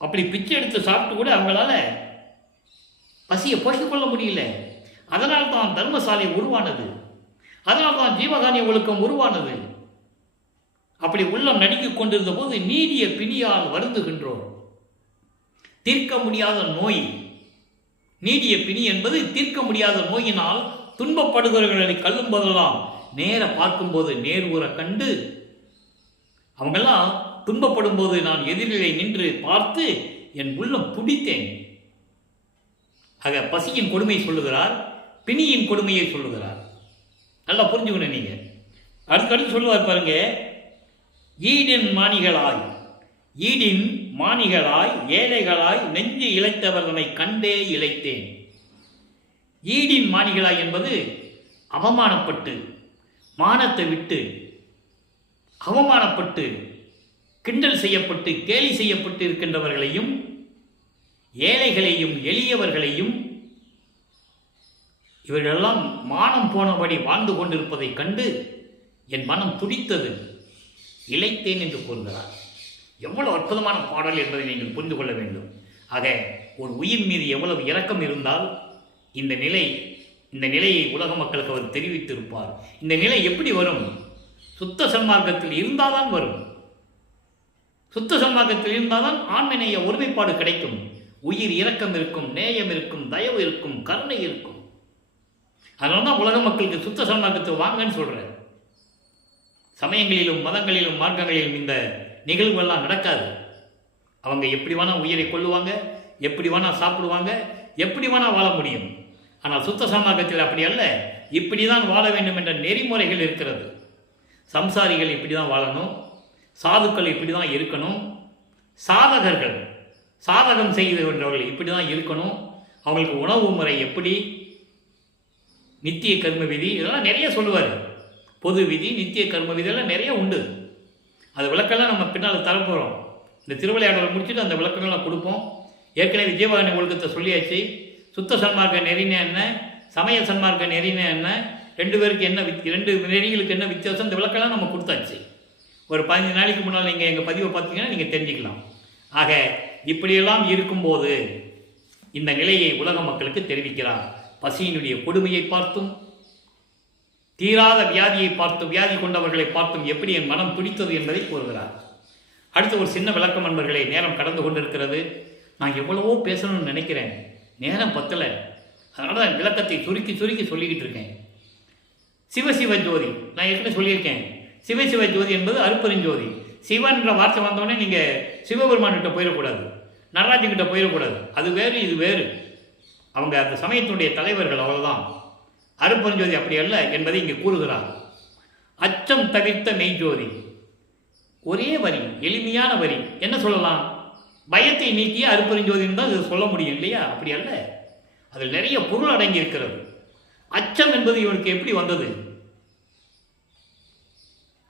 அப்படி பிச்சை எடுத்து சாப்பிட்டு கூட அவங்களால பசியை போக்கிக் கொள்ள முடியல. அதனால் தான் தர்மசாலை உருவானது, அதனால் தான் ஜீவகானிய ஒழுக்கம் உருவானது. அப்படி உள்ளம் நடுக்கிக் கொண்டிருந்த போது நீடிய பிணியால் வருந்துகின்றோம். தீர்க்க முடியாத நோய், நீடிய பிணி என்பது தீர்க்க முடியாத நோயினால் துன்பப்படுகிறவர்களை கல்லும் போதெல்லாம் நேர பார்க்கும்போது நேர்வுற கண்டு, அவங்கெல்லாம் துன்பப்படும் போது நான் எதிரிலே நின்று பார்த்து என் உள்ளம் துடித்தேன். ஆக பசியின் கொடுமையை சொல்லுகிறார், பிணியின் கொடுமையை சொல்லுகிறார். நல்லா புரிஞ்சுக்கணும். நீங்க அடுத்தடுத்து சொல்லுவார் பாருங்க, ஈடின் மாணிகளாய் ஏழைகளாய் நெஞ்சு இழைத்தவர்களை கண்டே இழைத்தேன். ஈடின் மாணிகளாய் என்பது அவமானப்பட்டு, மானத்தை விட்டு அவமானப்பட்டு, கிண்டல் செய்யப்பட்டு, கேலி செய்யப்பட்டு இருக்கின்றவர்களையும், ஏழைகளையும் எளியவர்களையும், இவர்களெல்லாம் மானம் போனபடி வாழ்ந்து கொண்டிருப்பதை கண்டு என் மனம் துடித்தது, இழைத்தேன் என்று கூறுகிறார். எவ்வளவு அற்புதமான பாடல் என்பதை நீங்கள் புரிந்து கொள்ள வேண்டும். ஆக ஒரு உயிர் மீது எவ்வளவு இரக்கம் இருந்தால் இந்த நிலையை உலக மக்களுக்கு அவர் தெரிவித்திருப்பார். இந்த நிலை எப்படி வரும்? சுத்த சன்மார்க்கத்தில் இருந்தால்தான் வரும். சுத்த சன்மார்க்கத்தில் இருந்தால்தான் ஆண்மநேய ஒருமைப்பாடு கிடைக்கும். உயிர் இரக்கம் இருக்கும், நேயம் இருக்கும், தயவு இருக்கும், கருணை இருக்கும். அதனால தான் உலக மக்களுக்கு சுத்த சன்மார்க்கத்தை வாங்கன்னு சொல்கிறேன். சமயங்களிலும் மதங்களிலும் மார்க்கங்களிலும் இந்த நிகழ்வுகள்லாம் நடக்காது. அவங்க எப்படி வேணால் உயிரை கொள்ளுவாங்க, எப்படி வேணால் சாப்பிடுவாங்க, எப்படி வேணால் வாழ முடியும். ஆனால் சுத்த சன்மார்க்கத்தில் அப்படி அல்ல. இப்படி தான் வாழ வேண்டும் என்ற நெறிமுறைகள் இருக்கிறது. சம்சாரிகள் இப்படி தான் வாழணும், சாதுக்கள் இப்படி தான் இருக்கணும், சாதகம் செய்கின்றவர்கள் இப்படி தான் இருக்கணும், அவங்களுக்கு உணவு முறை எப்படி, நித்திய கர்ம விதி, இதெல்லாம் நிறைய சொல்லுவார். பொது விதி, நித்திய கர்ம விதி எல்லாம் நிறைய உண்டு. அது விளக்கெல்லாம் நம்ம பின்னால் தரப்போகிறோம். இந்த திருவிளையாடலை முடிச்சுட்டு அந்த விளக்கங்கள்லாம் கொடுப்போம். ஏற்கனவே ஜீவகாணி ஒழுக்கத்தை சொல்லியாச்சு. சுத்த சன்மார்க்க நெறினா என்ன, சமய சன்மார்க்க நெறினா என்ன, ரெண்டு நெறிகளுக்கு என்ன வித்தியாசம், இந்த விளக்கெல்லாம் நம்ம கொடுத்தாச்சு. ஒரு 15 நாளைக்கு முன்னால் நீங்கள் எங்கள் பதிவை பார்த்தீங்கன்னா நீங்கள் தெரிஞ்சுக்கலாம். ஆக இப்படியெல்லாம் இருக்கும்போது இந்த நிலையை உலக மக்களுக்கு தெரிவிக்கிறார். பசியினுடைய கொடுமையை பார்த்தும், தீராத வியாதியை பார்த்தும், வியாதி கொண்டவர்களை பார்த்தும் எப்படி என் மனம் துடித்தது என்பதை கூறுகிறார். அடுத்து ஒரு சின்ன விளக்கம் நண்பர்களே, நேரம் கடந்து கொண்டிருக்கிறது. நான் எவ்வளவோ பேசணும்னு நினைக்கிறேன், நேரம் பத்தலை. அதனால தான் விளக்கத்தை சுருக்கி சுருக்கி சொல்லிக்கிட்டு இருக்கேன். சிவசிவ ஜோதி நான் ஏற்கனவே சொல்லியிருக்கேன். சிவசிவ ஜோதி என்பது அருப்பெருஞ்சோதி. சிவன்ற வார்த்தை வந்தோடனே நீங்கள் சிவபெருமான்கிட்ட போயிடக்கூடாது, நடராஜன்கிட்ட போயிடக்கூடாது. அது வேறு, இது வேறு. அவங்க அந்த சமயத்தினுடைய தலைவர்கள், அவ்வளோதான். அருப்பெருஞ்சோதி அப்படி அல்ல என்பதை இங்கே கூறுகிறார். அச்சம் தவிர்த்த மெய்ஜோதி. ஒரே வரி, எளிமையான வரி. என்ன சொல்லலாம்? பயத்தை நீக்கிய அருப்பெருஞ்சோதின்னு தான் இது சொல்ல முடியும் இல்லையா? அப்படி அல்ல, அதில் நிறைய பொருள் அடங்கி இருக்கிறது. அச்சம் என்பது இவருக்கு எப்படி வந்தது?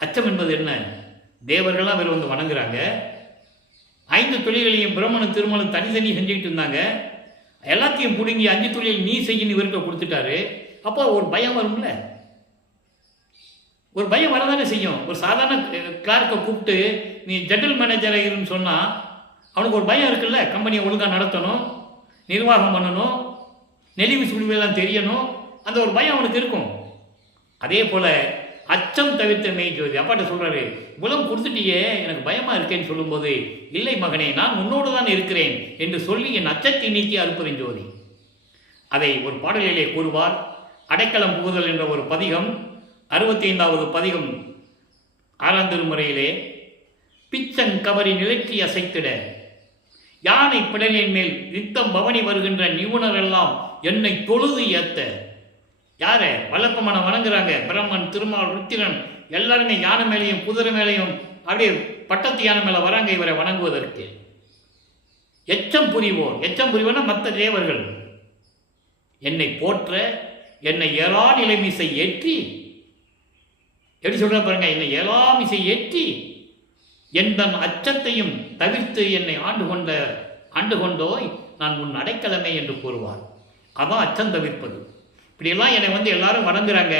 அச்சம் என்பது என்ன? தேவர்கள்லாம் அவர் வந்து வணங்குறாங்க. 5 தொழில்களையும் பிரம்மனும் திருமணம் தனித்தனி செஞ்சுக்கிட்டு இருந்தாங்க. எல்லாத்தையும் பிடுங்கி 5 தொழில் நீ செய்யணும் இவர்கிட்ட கொடுத்துட்டாரு. அப்போ ஒரு பயம் வரும்ல, ஒரு பயம் வரதானே செய்யும். ஒரு சாதாரண கிளார்க்கை கூப்பிட்டு நீ ஜெனரல் மேனேஜர் ஆகிருன்னு சொன்னால் அவனுக்கு ஒரு பயம் இருக்குல்ல. கம்பெனியை ஒழுங்காக நடத்தணும், நிர்வாகம் பண்ணணும், நெளிவு சுழிவெல்லாம் தெரியணும், அந்த ஒரு பயம் அவனுக்கு இருக்கும். அதே போல் அச்சம் தவிர்த்த மெய் ஜோதி. அப்பாட்ட சொல்கிறாரு, இவ்வளவு கொடுத்துட்டியே, எனக்கு பயமாக இருக்கேன்னு சொல்லும்போது, இல்லை மகனே, நான் உன்னோடு தான் இருக்கிறேன் என்று சொல்லி என் அச்சத்தை நீக்கி அருப்பெருஞ்சோதி. அதை ஒரு பாடலிலே கூறுவார். அடைக்கலம் புகுதல் என்ற ஒரு பதிகம், 65வது பதிகம், 6ஆம் திருமுறையிலே, பிச்சன் கவரி நிலற்றி அசைத்திட யானை பிடலின் மேல் நித்தம் பவனி வருகின்ற நிபுணரெல்லாம் என்னை தொழுது ஏத்த. யார? வல்லப்பமான வணங்குறாங்க. பிரம்மன், திருமால், ருத்திரன் எல்லாருமே யானை மேலேயும் குதிரை மேலேயும் அப்படியே பட்டத்து யானை மேலே வராங்க இவரை வணங்குவதற்கு. எச்சம் புரிவோர், எச்சம் புரிவோர்னா மற்ற தேவர்கள் என்னை போற்ற, என்னை ஏழா நிலைமிசை ஏற்றி, எப்படி சொல்ற பாருங்க, என்னை ஏழாமிசை ஏற்றி என் தன் அச்சத்தையும் தவிர்த்து என்னை ஆண்டு கொண்டோய் நான் உன் அடைக்கலமே என்று கூறுவார். அதான் அச்சம் தவிர்ப்பது. இப்படியெல்லாம் என்னை வந்து எல்லாரும் வணங்குறாங்க,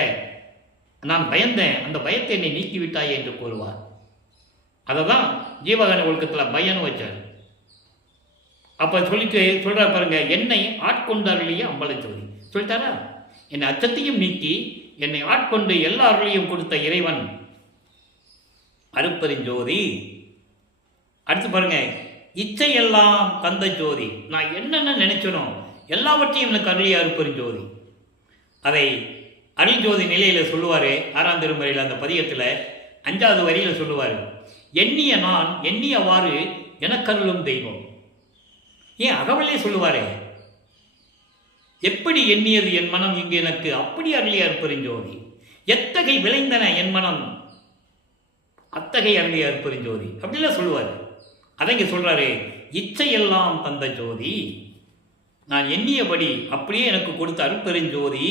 நான் பயந்தேன், அந்த பயத்தை என்னை நீக்கிவிட்டாயே என்று கூறுவார். அதை தான் ஜீவகான ஒழுக்கத்தில் பயன்னு வச்சார். அப்போ சொல்லிட்டு சொல்கிறார் பாருங்க, என்னை ஆட்கொண்டார்களையே அம்பலச்சோதி சொல்லிட்டாரா. என்னை அச்சத்தையும் நீக்கி என்னை ஆட்கொண்டு எல்லா அருளையும் கொடுத்த இறைவன் அருப்பெருஞ்சோதி. அடுத்து பாருங்க, இச்சையெல்லாம் தந்த ஜோதி. நான் என்னென்ன நினைச்சனோ எல்லாவற்றையும் எனக்கு அருளிய அருப்பெருஞ்சோதி. அதை அருள் ஜோதி நிலையில் சொல்லுவார். 6ஆம் திருமுறையில் அந்த பதிகத்தில் 5வது வரியில் சொல்லுவார், எண்ணிய நான் எண்ணியவாறு எனக்கருளும் தெய்வம். ஏன் அகவலே சொல்லுவாரே, எப்படி எண்ணியது என் மனம் இங்கு எனக்கு அப்படி அருளிய அருப்பெருஞ்சோதி. எத்தகை விளைந்தன என் மனம் அத்தகை அருளிய அருப்பெருஞ்சோதி அப்படிலாம் சொல்லுவார். அதை இங்கே சொல்கிறாரு, இச்சையெல்லாம் தந்த ஜோதி. நான் எண்ணியபடி அப்படியே எனக்கு கொடுத்த அருப்பெருஞ்சோதி.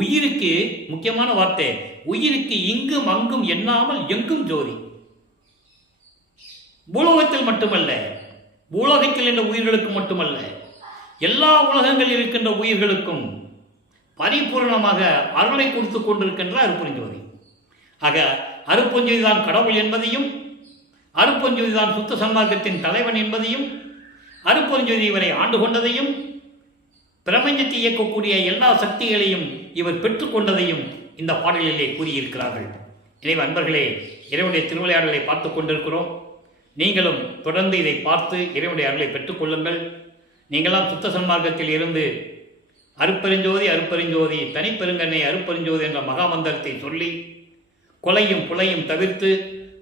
உயிருக்கு, முக்கியமான வார்த்தை, உயிருக்கு இங்கும் அங்கும் எண்ணாமல் எங்கும் ஜோதி. பூலோகத்தில் மட்டுமல்ல, பூலோகத்தில் என்ற உயிர்களுக்கு மட்டுமல்ல, எல்லா உலகங்களில் இருக்கின்ற உயிர்களுக்கும் பரிபூர்ணமாக அருளை கொடுத்து கொண்டிருக்கின்ற அருப்பெருஞ்சோதி. ஆக அருப்பெருஞ்சோதி தான் கடவுள் என்பதையும், அருப்பெருஞ்சோதி தான் சுத்த சன்மார்க்கத்தின் தலைவன் என்பதையும், அருப்பெருஞ்சோதி இவரை ஆண்டு கொண்டதையும், பிரபஞ்சத்தை இயக்கக்கூடிய எல்லா சக்திகளையும் இவர் பெற்றுக்கொண்டதையும் இந்த பாடலிலே கூறியிருக்கிறார்கள். எனவே அன்பர்களே, இறைவனுடைய திருவிளையாடலை பார்த்து கொண்டிருக்கிறோம். நீங்களும் தொடர்ந்து இதை பார்த்து இறைவனுடைய அருளை பெற்றுக்கொள்ளுங்கள். நீங்களாம் சுத்த சன்மார்க்கத்தில் இருந்து அருப்பெருஞ்சோதி அருப்பெருஞ்சோதி தனிப்பெருங்கண்ணை அருப்பெருஞ்சோதி என்ற மகாமந்திரத்தை சொல்லி கொலையும் புலையும் தவிர்த்து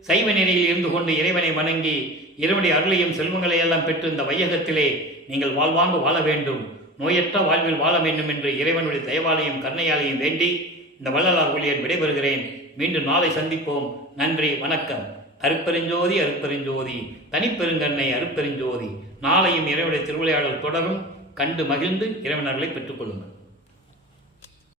சைவ நெறியில் இருந்து கொண்டு இறைவனை வணங்கி இறைவனுடைய அருளையும் செல்வங்களை எல்லாம் பெற்று இந்த வையகத்திலே நீங்கள் வாழ்வாங்க வாழ வேண்டும், நோயற்ற வாழ்வில் வாழ வேண்டும் என்று இறைவனுடைய தயவாலையும் கருணையாலையும் வேண்டி இந்த வள்ளலார் ஊழியர் விடைபெறுகிறேன். மீண்டும் நாளை சந்திப்போம். நன்றி, வணக்கம். அருப்பெருஞ்சோதி அருப்பெருஞ்சோதி தனிப்பெருங்கண்ணை அருப்பெருஞ்சோதி. நாளையும் இறைவனுடைய திருவிளையாடல் தொடரும். கண்டு மகிழ்ந்து இறைவனர்களை பெற்றுக்கொள்ளுங்கள்.